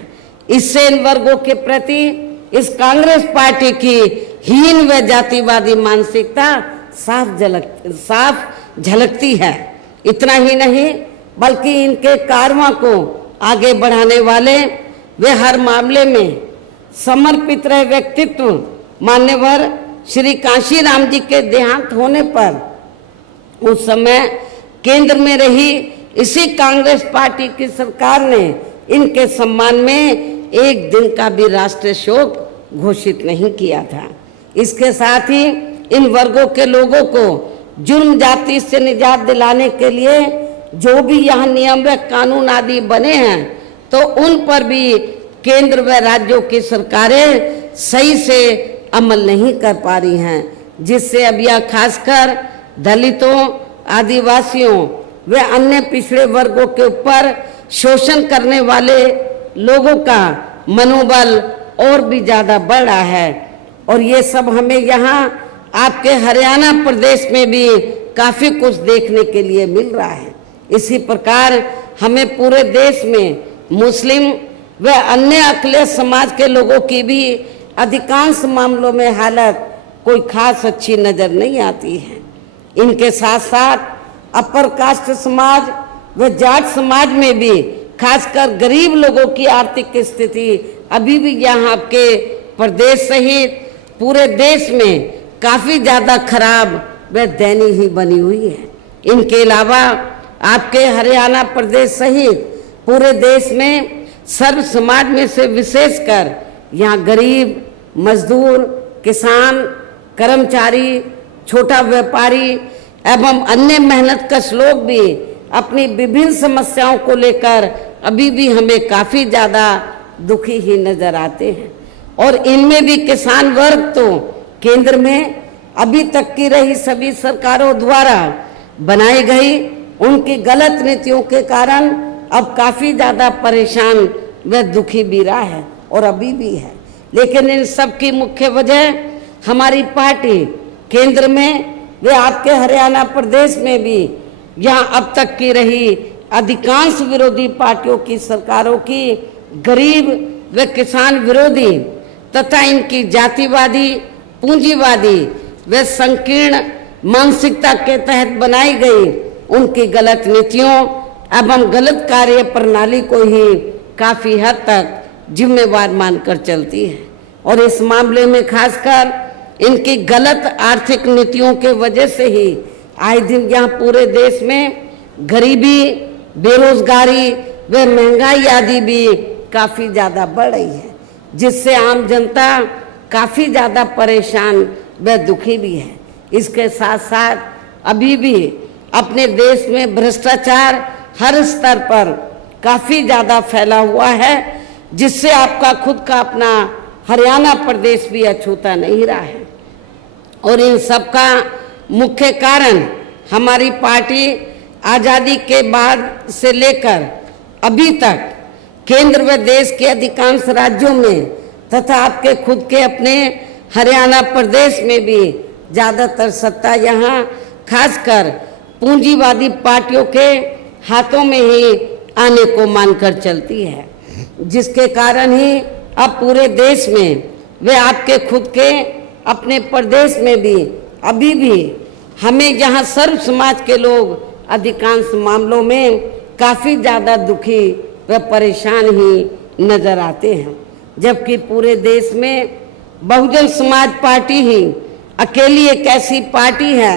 इससे इन वर्गों के प्रति इस कांग्रेस पार्टी की हीन व जातिवादी मानसिकता साफ झलकती है। इतना ही नहीं बल्कि इनके कारवां को आगे बढ़ाने वाले वे हर मामले में समर्पित रहे व्यक्तित्व मान्यवर श्री कांशीराम जी के देहांत होने पर उस समय केंद्र में रही इसी कांग्रेस पार्टी की सरकार ने इनके सम्मान में एक दिन का भी राष्ट्रीय शोक घोषित नहीं किया था। इसके साथ ही इन वर्गों के लोगों को जुर्म जाति से निजात दिलाने के लिए जो भी यहाँ नियम व कानून आदि बने हैं तो उन पर भी केंद्र व राज्यों की सरकारें सही से अमल नहीं कर पा रही हैं, जिससे अब यह खासकर दलितों, आदिवासियों व अन्य पिछड़े वर्गों के ऊपर शोषण करने वाले लोगों का मनोबल और भी ज़्यादा बढ़ रहा है। और ये सब हमें यहाँ आपके हरियाणा प्रदेश में भी काफ़ी कुछ देखने के लिए मिल रहा है। इसी प्रकार हमें पूरे देश में मुस्लिम व अन्य अकलियत समाज के लोगों की भी अधिकांश मामलों में हालत कोई खास अच्छी नज़र नहीं आती है। इनके साथ साथ अपर कास्ट समाज व जाट समाज में भी खासकर गरीब लोगों की आर्थिक स्थिति अभी भी यहाँ आपके प्रदेश सहित पूरे देश में काफ़ी ज़्यादा खराब व दयनीय ही बनी हुई है। इनके अलावा आपके हरियाणा प्रदेश सहित पूरे देश में सर्व समाज में से विशेषकर यहाँ गरीब, मजदूर, किसान, कर्मचारी, छोटा व्यापारी एवं अन्य मेहनतकश लोग भी अपनी विभिन्न समस्याओं को लेकर अभी भी हमें काफ़ी ज़्यादा दुखी ही नज़र आते हैं। और इनमें भी किसान वर्ग तो केंद्र में अभी तक की रही सभी सरकारों द्वारा बनाई गई उनकी गलत नीतियों के कारण अब काफ़ी ज़्यादा परेशान व दुखी भी रहा है और अभी भी है। लेकिन इन सब की मुख्य वजह हमारी पार्टी केंद्र में वे आपके हरियाणा प्रदेश में भी यहाँ अब तक की रही अधिकांश विरोधी पार्टियों की सरकारों की गरीब व किसान विरोधी तथा इनकी जातिवादी, पूंजीवादी व संकीर्ण मानसिकता के तहत बनाई गई उनकी गलत नीतियों एवं गलत कार्य प्रणाली को ही काफ़ी हद तक जिम्मेवार मानकर चलती है। और इस मामले में खासकर इनकी गलत आर्थिक नीतियों के वजह से ही आए दिन यहाँ पूरे देश में गरीबी, बेरोजगारी व महंगाई आदि भी काफ़ी ज़्यादा बढ़ रही है, जिससे आम जनता काफ़ी ज़्यादा परेशान व दुखी भी है। इसके साथ साथ अभी भी अपने देश में भ्रष्टाचार हर स्तर पर काफ़ी ज़्यादा फैला हुआ है, जिससे आपका खुद का अपना हरियाणा प्रदेश भी अछूता नहीं रहा है। और इन सब का मुख्य कारण हमारी पार्टी आज़ादी के बाद से लेकर अभी तक केंद्र व देश के अधिकांश राज्यों में तथा आपके खुद के अपने हरियाणा प्रदेश में भी ज़्यादातर सत्ता यहाँ खासकर पूंजीवादी पार्टियों के हाथों में ही आने को मानकर चलती है, जिसके कारण ही अब पूरे देश में वे आपके खुद के अपने प्रदेश में भी अभी भी हमें यहाँ सर्व समाज के लोग अधिकांश मामलों में काफ़ी ज़्यादा दुखी व परेशान ही नज़र आते हैं, जबकि पूरे देश में बहुजन समाज पार्टी ही अकेली एक ऐसी पार्टी है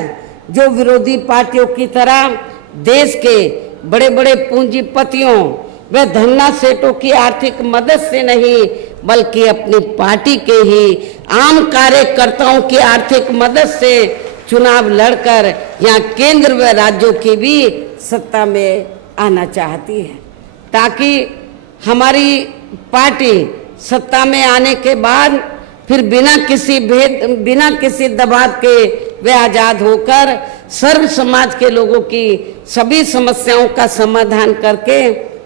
जो विरोधी पार्टियों की तरह देश के बड़े बड़े पूंजीपतियों व धन्ना सेठों की आर्थिक मदद से नहीं बल्कि अपनी पार्टी के ही आम कार्यकर्ताओं की आर्थिक मदद से चुनाव लड़कर यहाँ केंद्र व राज्यों की भी सत्ता में आना चाहती है, ताकि हमारी पार्टी सत्ता में आने के बाद फिर बिना किसी दबाव के वे आज़ाद होकर सर्व समाज के लोगों की सभी समस्याओं का समाधान करके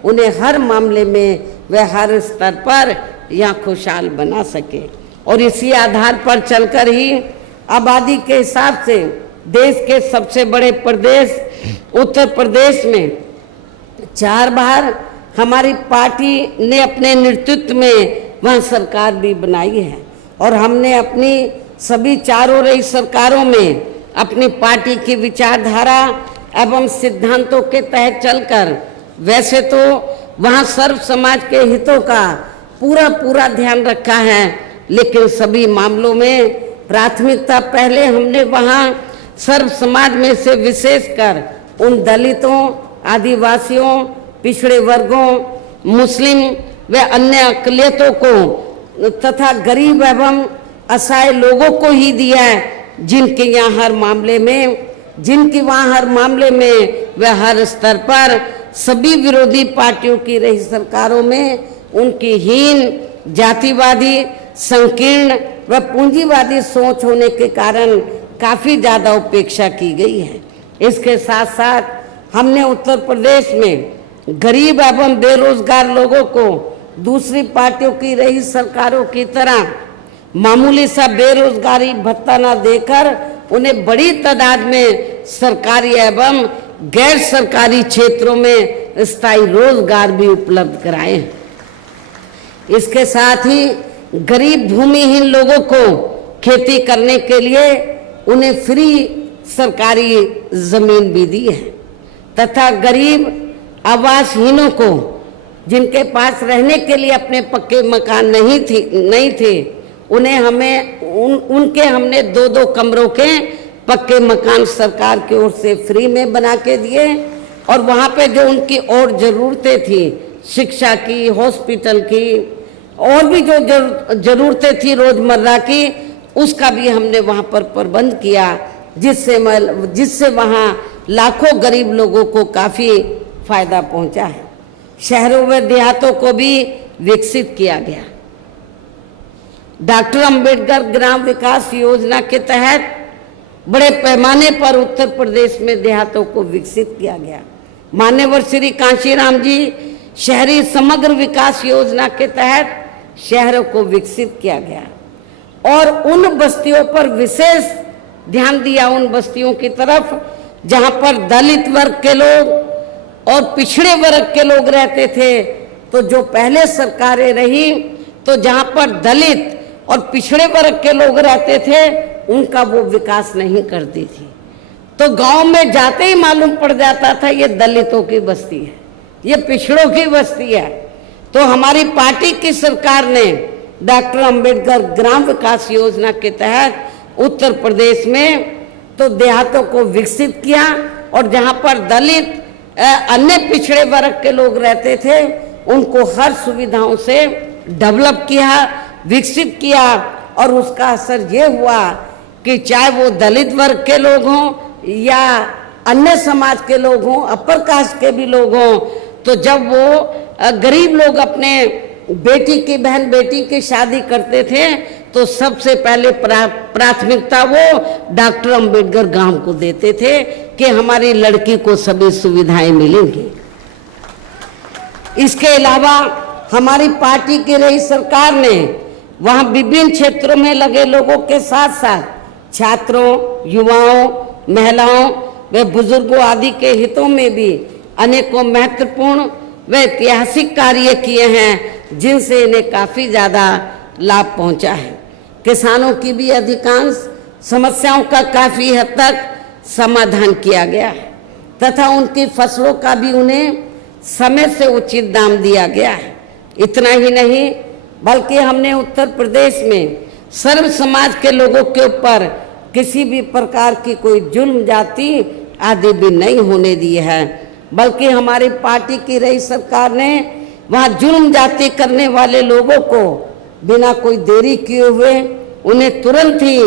उन्हें हर मामले में वे हर स्तर पर यहाँ खुशहाल बना सके। और इसी आधार पर चलकर ही आबादी के हिसाब से देश के सबसे बड़े प्रदेश उत्तर प्रदेश में 4 बार हमारी पार्टी ने अपने नेतृत्व में वहाँ सरकार भी बनाई है और हमने अपनी सभी चारों रही सरकारों में अपनी पार्टी की विचारधारा एवं सिद्धांतों के तहत चलकर वैसे तो वहाँ सर्व समाज के हितों का पूरा ध्यान रखा है, लेकिन सभी मामलों में प्राथमिकता पहले हमने वहाँ सर्व समाज में से विशेषकर उन दलितों, आदिवासियों, पिछड़े वर्गों, मुस्लिम व अन्य अक़लियतों को तथा गरीब एवं असहाय लोगों को ही दिया है, जिनकी वहाँ हर मामले में व हर स्तर पर सभी विरोधी पार्टियों की रही सरकारों में उनकी हीन, जातिवादी, संकीर्ण व पूंजीवादी सोच होने के कारण काफ़ी ज़्यादा उपेक्षा की गई है। इसके साथ साथ हमने उत्तर प्रदेश में गरीब एवं बेरोजगार लोगों को दूसरी पार्टियों की रही सरकारों की तरह मामूली सा बेरोजगारी भत्ता न देकर उन्हें बड़ी तादाद में सरकारी एवं गैर सरकारी क्षेत्रों में स्थायी रोजगार भी उपलब्ध कराए हैं। इसके साथ ही गरीब भूमिहीन लोगों को खेती करने के लिए उन्हें फ्री सरकारी जमीन भी दी है तथा गरीब आवासहीनों को जिनके पास रहने के लिए अपने पक्के मकान नहीं थे उन्हें उनके हमने 2-2 कमरों के पक्के मकान सरकार की ओर से फ्री में बना के दिए और वहाँ पे जो उनकी और ज़रूरतें थी शिक्षा की, हॉस्पिटल की और भी जो ज़रूरतें थी रोज़मर्रा की उसका भी हमने वहाँ पर प्रबंध किया, जिससे वहाँ लाखों गरीब लोगों को काफ़ी फायदा पहुँचा है। शहरों व देहातों को भी विकसित किया गया। डॉक्टर अंबेडकर ग्राम विकास योजना के तहत बड़े पैमाने पर उत्तर प्रदेश में देहातों को विकसित किया गया। मान्यवर श्री कांशीराम जी शहरी समग्र विकास योजना के तहत शहरों को विकसित किया गया और उन बस्तियों पर विशेष ध्यान दिया, उन बस्तियों की तरफ जहां पर दलित वर्ग के लोग और पिछड़े वर्ग के लोग रहते थे। तो जो पहले सरकारें रही तो जहां पर दलित और पिछड़े वर्ग के लोग रहते थे उनका वो विकास नहीं करती थी। तो गांव में जाते ही मालूम पड़ जाता था ये दलितों की बस्ती है, ये पिछड़ों की बस्ती है। तो हमारी पार्टी की सरकार ने डॉक्टर अंबेडकर ग्राम विकास योजना के तहत उत्तर प्रदेश में तो देहातों को विकसित किया और जहां पर दलित अन्य पिछड़े वर्ग के लोग रहते थे उनको हर सुविधाओं से डेवलप किया, विकसित किया और उसका असर ये हुआ कि चाहे वो दलित वर्ग के लोग हों या अन्य समाज के लोग हों, अपर कास्ट के भी लोग हों, तो जब वो गरीब लोग अपने बेटी की शादी करते थे तो सबसे पहले प्राथमिकता वो डॉक्टर अंबेडकर गांव को देते थे कि हमारी लड़की को सभी सुविधाएं मिलेंगी। इसके अलावा हमारी पार्टी की रही सरकार ने वहाँ विभिन्न क्षेत्रों में लगे लोगों के साथ साथ छात्रों, युवाओं, महिलाओं व बुजुर्गों आदि के हितों में भी अनेकों महत्वपूर्ण व ऐतिहासिक कार्य किए हैं, जिनसे इन्हें काफ़ी ज़्यादा लाभ पहुंचा है। किसानों की भी अधिकांश समस्याओं का काफ़ी हद तक समाधान किया गया है तथा उनकी फसलों का भी उन्हें समय से उचित दाम दिया गया है। इतना ही नहीं बल्कि हमने उत्तर प्रदेश में सर्व समाज के लोगों के ऊपर किसी भी प्रकार की कोई जुल्म जाति आदि भी नहीं होने दी है, बल्कि हमारी पार्टी की रही सरकार ने वहाँ जुल्म जाति करने वाले लोगों को बिना कोई देरी किए हुए उन्हें तुरंत ही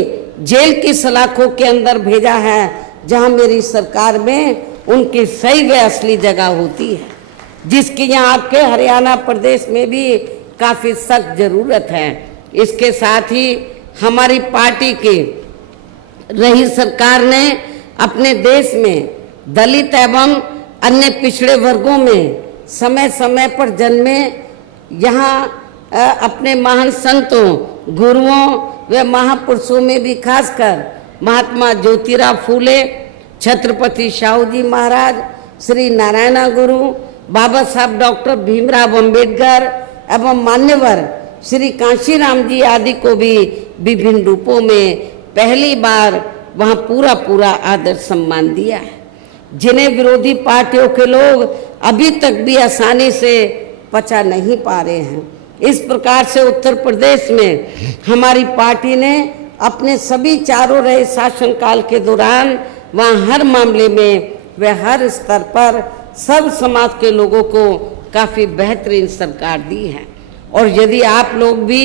जेल की सलाखों के अंदर भेजा है, जहाँ मेरी सरकार में उनकी सही व असली जगह होती है, जिसकी यहाँ आपके हरियाणा प्रदेश में भी काफ़ी सख्त ज़रूरत है। इसके साथ ही हमारी पार्टी की रही सरकार ने अपने देश में दलित एवं अन्य पिछड़े वर्गों में समय समय पर जन्मे यहाँ अपने महान संतों, गुरुओं व महापुरुषों में भी खासकर महात्मा ज्योतिराव फूले, छत्रपति शाहू जी महाराज, श्री नारायण गुरु, बाबा साहब डॉक्टर भीमराव अंबेडकर एवं मान्यवर श्री कांशीराम जी आदि को भी विभिन्न रूपों में पहली बार वहाँ पूरा आदर सम्मान दिया है, जिन्हें विरोधी पार्टियों के लोग अभी तक भी आसानी से पचा नहीं पा रहे हैं। इस प्रकार से उत्तर प्रदेश में हमारी पार्टी ने अपने सभी चारों रहे शासनकाल के दौरान वहाँ हर मामले में व हर स्तर पर सब समाज के लोगों को काफ़ी बेहतरीन सरकार दी है। और यदि आप लोग भी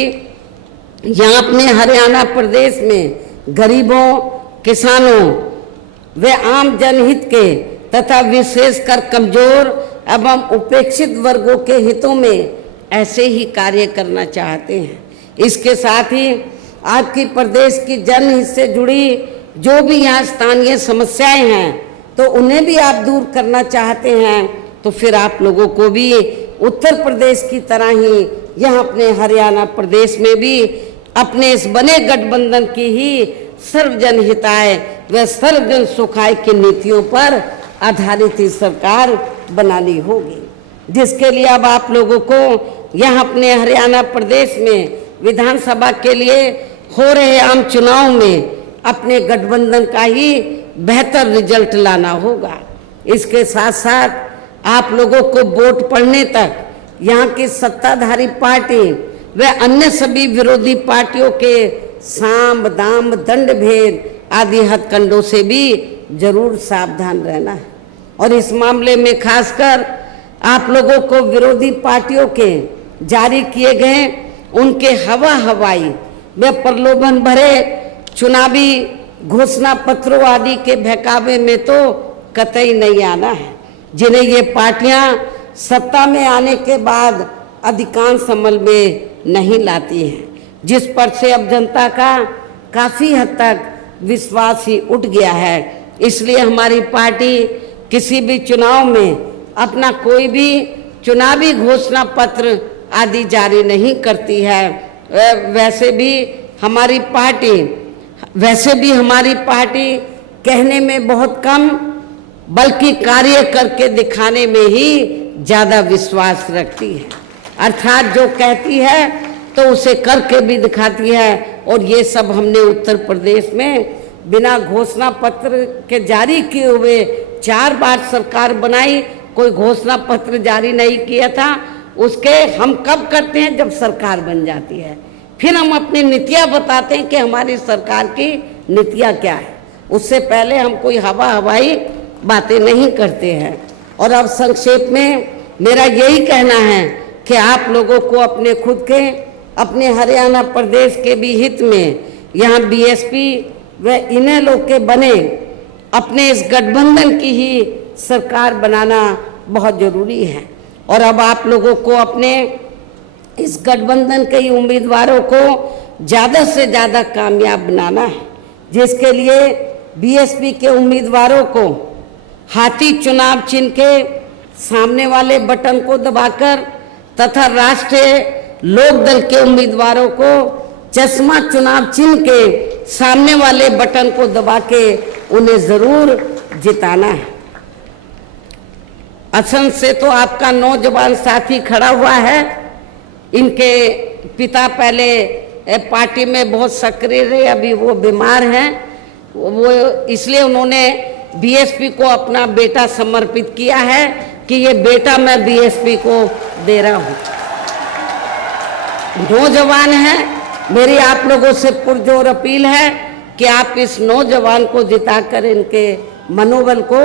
यहाँ अपने हरियाणा प्रदेश में गरीबों, किसानों व आम जनहित के तथा विशेषकर कमजोर एवं उपेक्षित वर्गों के हितों में ऐसे ही कार्य करना चाहते हैं, इसके साथ ही आपकी प्रदेश की जनहित से जुड़ी जो भी यहाँ स्थानीय समस्याएं हैं तो उन्हें भी आप दूर करना चाहते हैं, तो फिर आप लोगों को भी उत्तर प्रदेश की तरह ही यहाँ अपने हरियाणा प्रदेश में भी अपने इस बने गठबंधन की ही सर्वजन हिताय व सर्वजन सुखाय की नीतियों पर आधारित ही सरकार बनानी होगी, जिसके लिए अब आप लोगों को यहाँ अपने हरियाणा प्रदेश में विधानसभा के लिए हो रहे आम चुनाव में अपने गठबंधन का ही बेहतर रिजल्ट लाना होगा। इसके साथ साथ आप लोगों को वोट पड़ने तक यहाँ की सत्ताधारी पार्टी व अन्य सभी विरोधी पार्टियों के साम दाम दंड भेद आदि हथकंडों से भी जरूर सावधान रहना है। और इस मामले में खासकर आप लोगों को विरोधी पार्टियों के जारी किए गए उनके हवाई व प्रलोभन भरे चुनावी घोषणा पत्रों आदि के बहकावे में तो कतई नहीं आना है, जिन्हें ये पार्टियां सत्ता में आने के बाद अधिकांश अमल में नहीं लाती हैं, जिस पर से अब जनता का काफ़ी हद तक विश्वास ही उठ गया है। इसलिए हमारी पार्टी किसी भी चुनाव में अपना कोई भी चुनावी घोषणा पत्र आदि जारी नहीं करती है। वैसे भी हमारी पार्टी कहने में बहुत कम बल्कि कार्य करके दिखाने में ही ज़्यादा विश्वास रखती है, अर्थात जो कहती है तो उसे करके भी दिखाती है। और ये सब हमने उत्तर प्रदेश में बिना घोषणा पत्र के जारी किए हुए 4 बार सरकार बनाई, कोई घोषणा पत्र जारी नहीं किया था। उसके हम कब करते हैं? जब सरकार बन जाती है, फिर हम अपनी नीतियाँ बताते हैं कि हमारी सरकार की नीतियाँ क्या है। उससे पहले हम कोई हवाई बातें नहीं करते हैं। और अब संक्षेप में मेरा यही कहना है कि आप लोगों को अपने खुद के, अपने हरियाणा प्रदेश के भी हित में यहाँ बीएसपी व इन्हें लोग के बने अपने इस गठबंधन की ही सरकार बनाना बहुत ज़रूरी है। और अब आप लोगों को अपने इस गठबंधन के ही उम्मीदवारों को ज़्यादा से ज़्यादा कामयाब बनाना है, जिसके लिए बीएसपी के उम्मीदवारों को हाथी चुनाव चिन्ह के सामने वाले बटन को दबाकर तथा राष्ट्रीय लोकदल के उम्मीदवारों को चश्मा चुनाव चिन्ह के सामने वाले बटन को दबा के उन्हें जरूर जिताना है। असम से तो आपका नौजवान साथी खड़ा हुआ है। इनके पिता पहले पार्टी में बहुत सक्रिय रहे, अभी वो बीमार हैं, वो इसलिए उन्होंने बीएसपी को अपना बेटा समर्पित किया है कि ये बेटा मैं बीएसपी को दे रहा हूँ। नौजवान है, मेरी आप लोगों से पुरजोर अपील है कि आप इस नौजवान को जिताकर इनके मनोबल को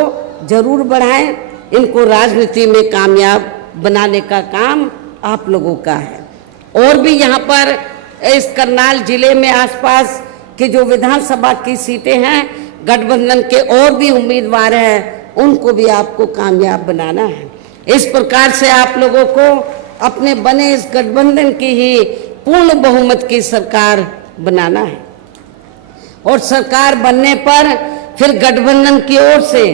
जरूर बढ़ाएं। इनको राजनीति में कामयाब बनाने का काम आप लोगों का है। और भी यहाँ पर इस करनाल जिले में आसपास के जो विधानसभा की सीटें हैं, गठबंधन के और भी उम्मीदवार हैं, उनको भी आपको कामयाब बनाना है। इस प्रकार से आप लोगों को अपने बने इस गठबंधन की ही पूर्ण बहुमत की सरकार बनाना है। और सरकार बनने पर फिर गठबंधन की ओर से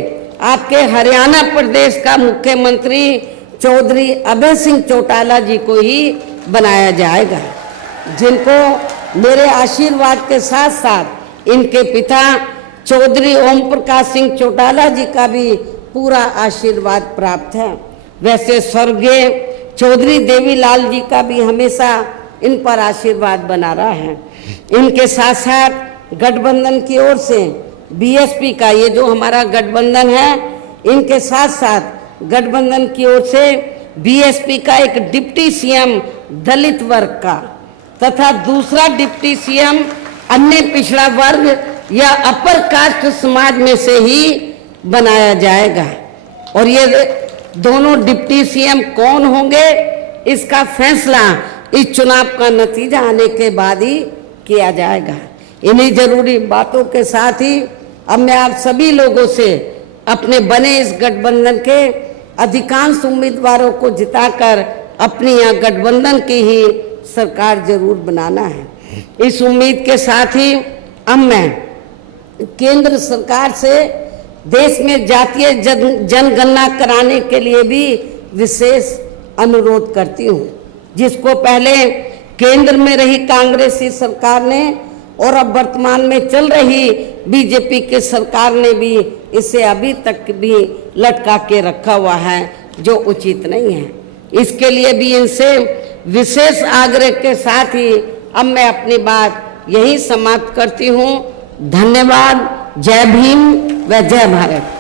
आपके हरियाणा प्रदेश का मुख्यमंत्री चौधरी अभय सिंह चौटाला जी को ही बनाया जाएगा, जिनको मेरे आशीर्वाद के साथ साथ इनके पिता चौधरी ओम प्रकाश सिंह चौटाला जी का भी पूरा आशीर्वाद प्राप्त है। वैसे स्वर्गीय चौधरी देवीलाल जी का भी हमेशा इन पर आशीर्वाद बना रहा है। इनके साथ साथ गठबंधन की ओर से बीएसपी का, ये जो हमारा गठबंधन है, इनके साथ साथ गठबंधन की ओर से बीएसपी का एक डिप्टी सीएम दलित वर्ग का तथा दूसरा डिप्टी सीएम अन्य पिछड़ा वर्ग या अपर कास्ट समाज में से ही बनाया जाएगा। और ये दोनों डिप्टी सीएम कौन होंगे, इसका फैसला इस चुनाव का नतीजा आने के बाद ही किया जाएगा। इन्हीं जरूरी बातों के साथ ही अब मैं आप सभी लोगों से अपने बने इस गठबंधन के अधिकांश उम्मीदवारों को जिताकर अपनी यहाँ गठबंधन की ही सरकार जरूर बनाना है। इस उम्मीद के साथ ही अब मैं केंद्र सरकार से देश में जातीय जनगणना कराने के लिए भी विशेष अनुरोध करती हूँ, जिसको पहले केंद्र में रही कांग्रेसी सरकार ने और अब वर्तमान में चल रही बीजेपी की सरकार ने भी इसे अभी तक भी लटका के रखा हुआ है, जो उचित नहीं है। इसके लिए भी इनसे विशेष आग्रह के साथ ही अब मैं अपनी बात यही समाप्त करती हूँ। धन्यवाद। जय भीम व जय भारत।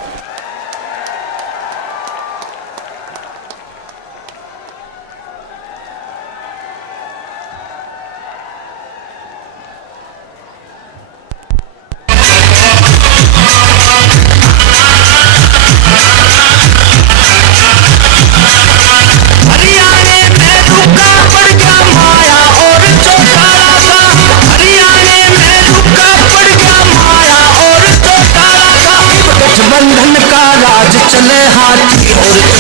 गठबंधन का राज चले हाथी और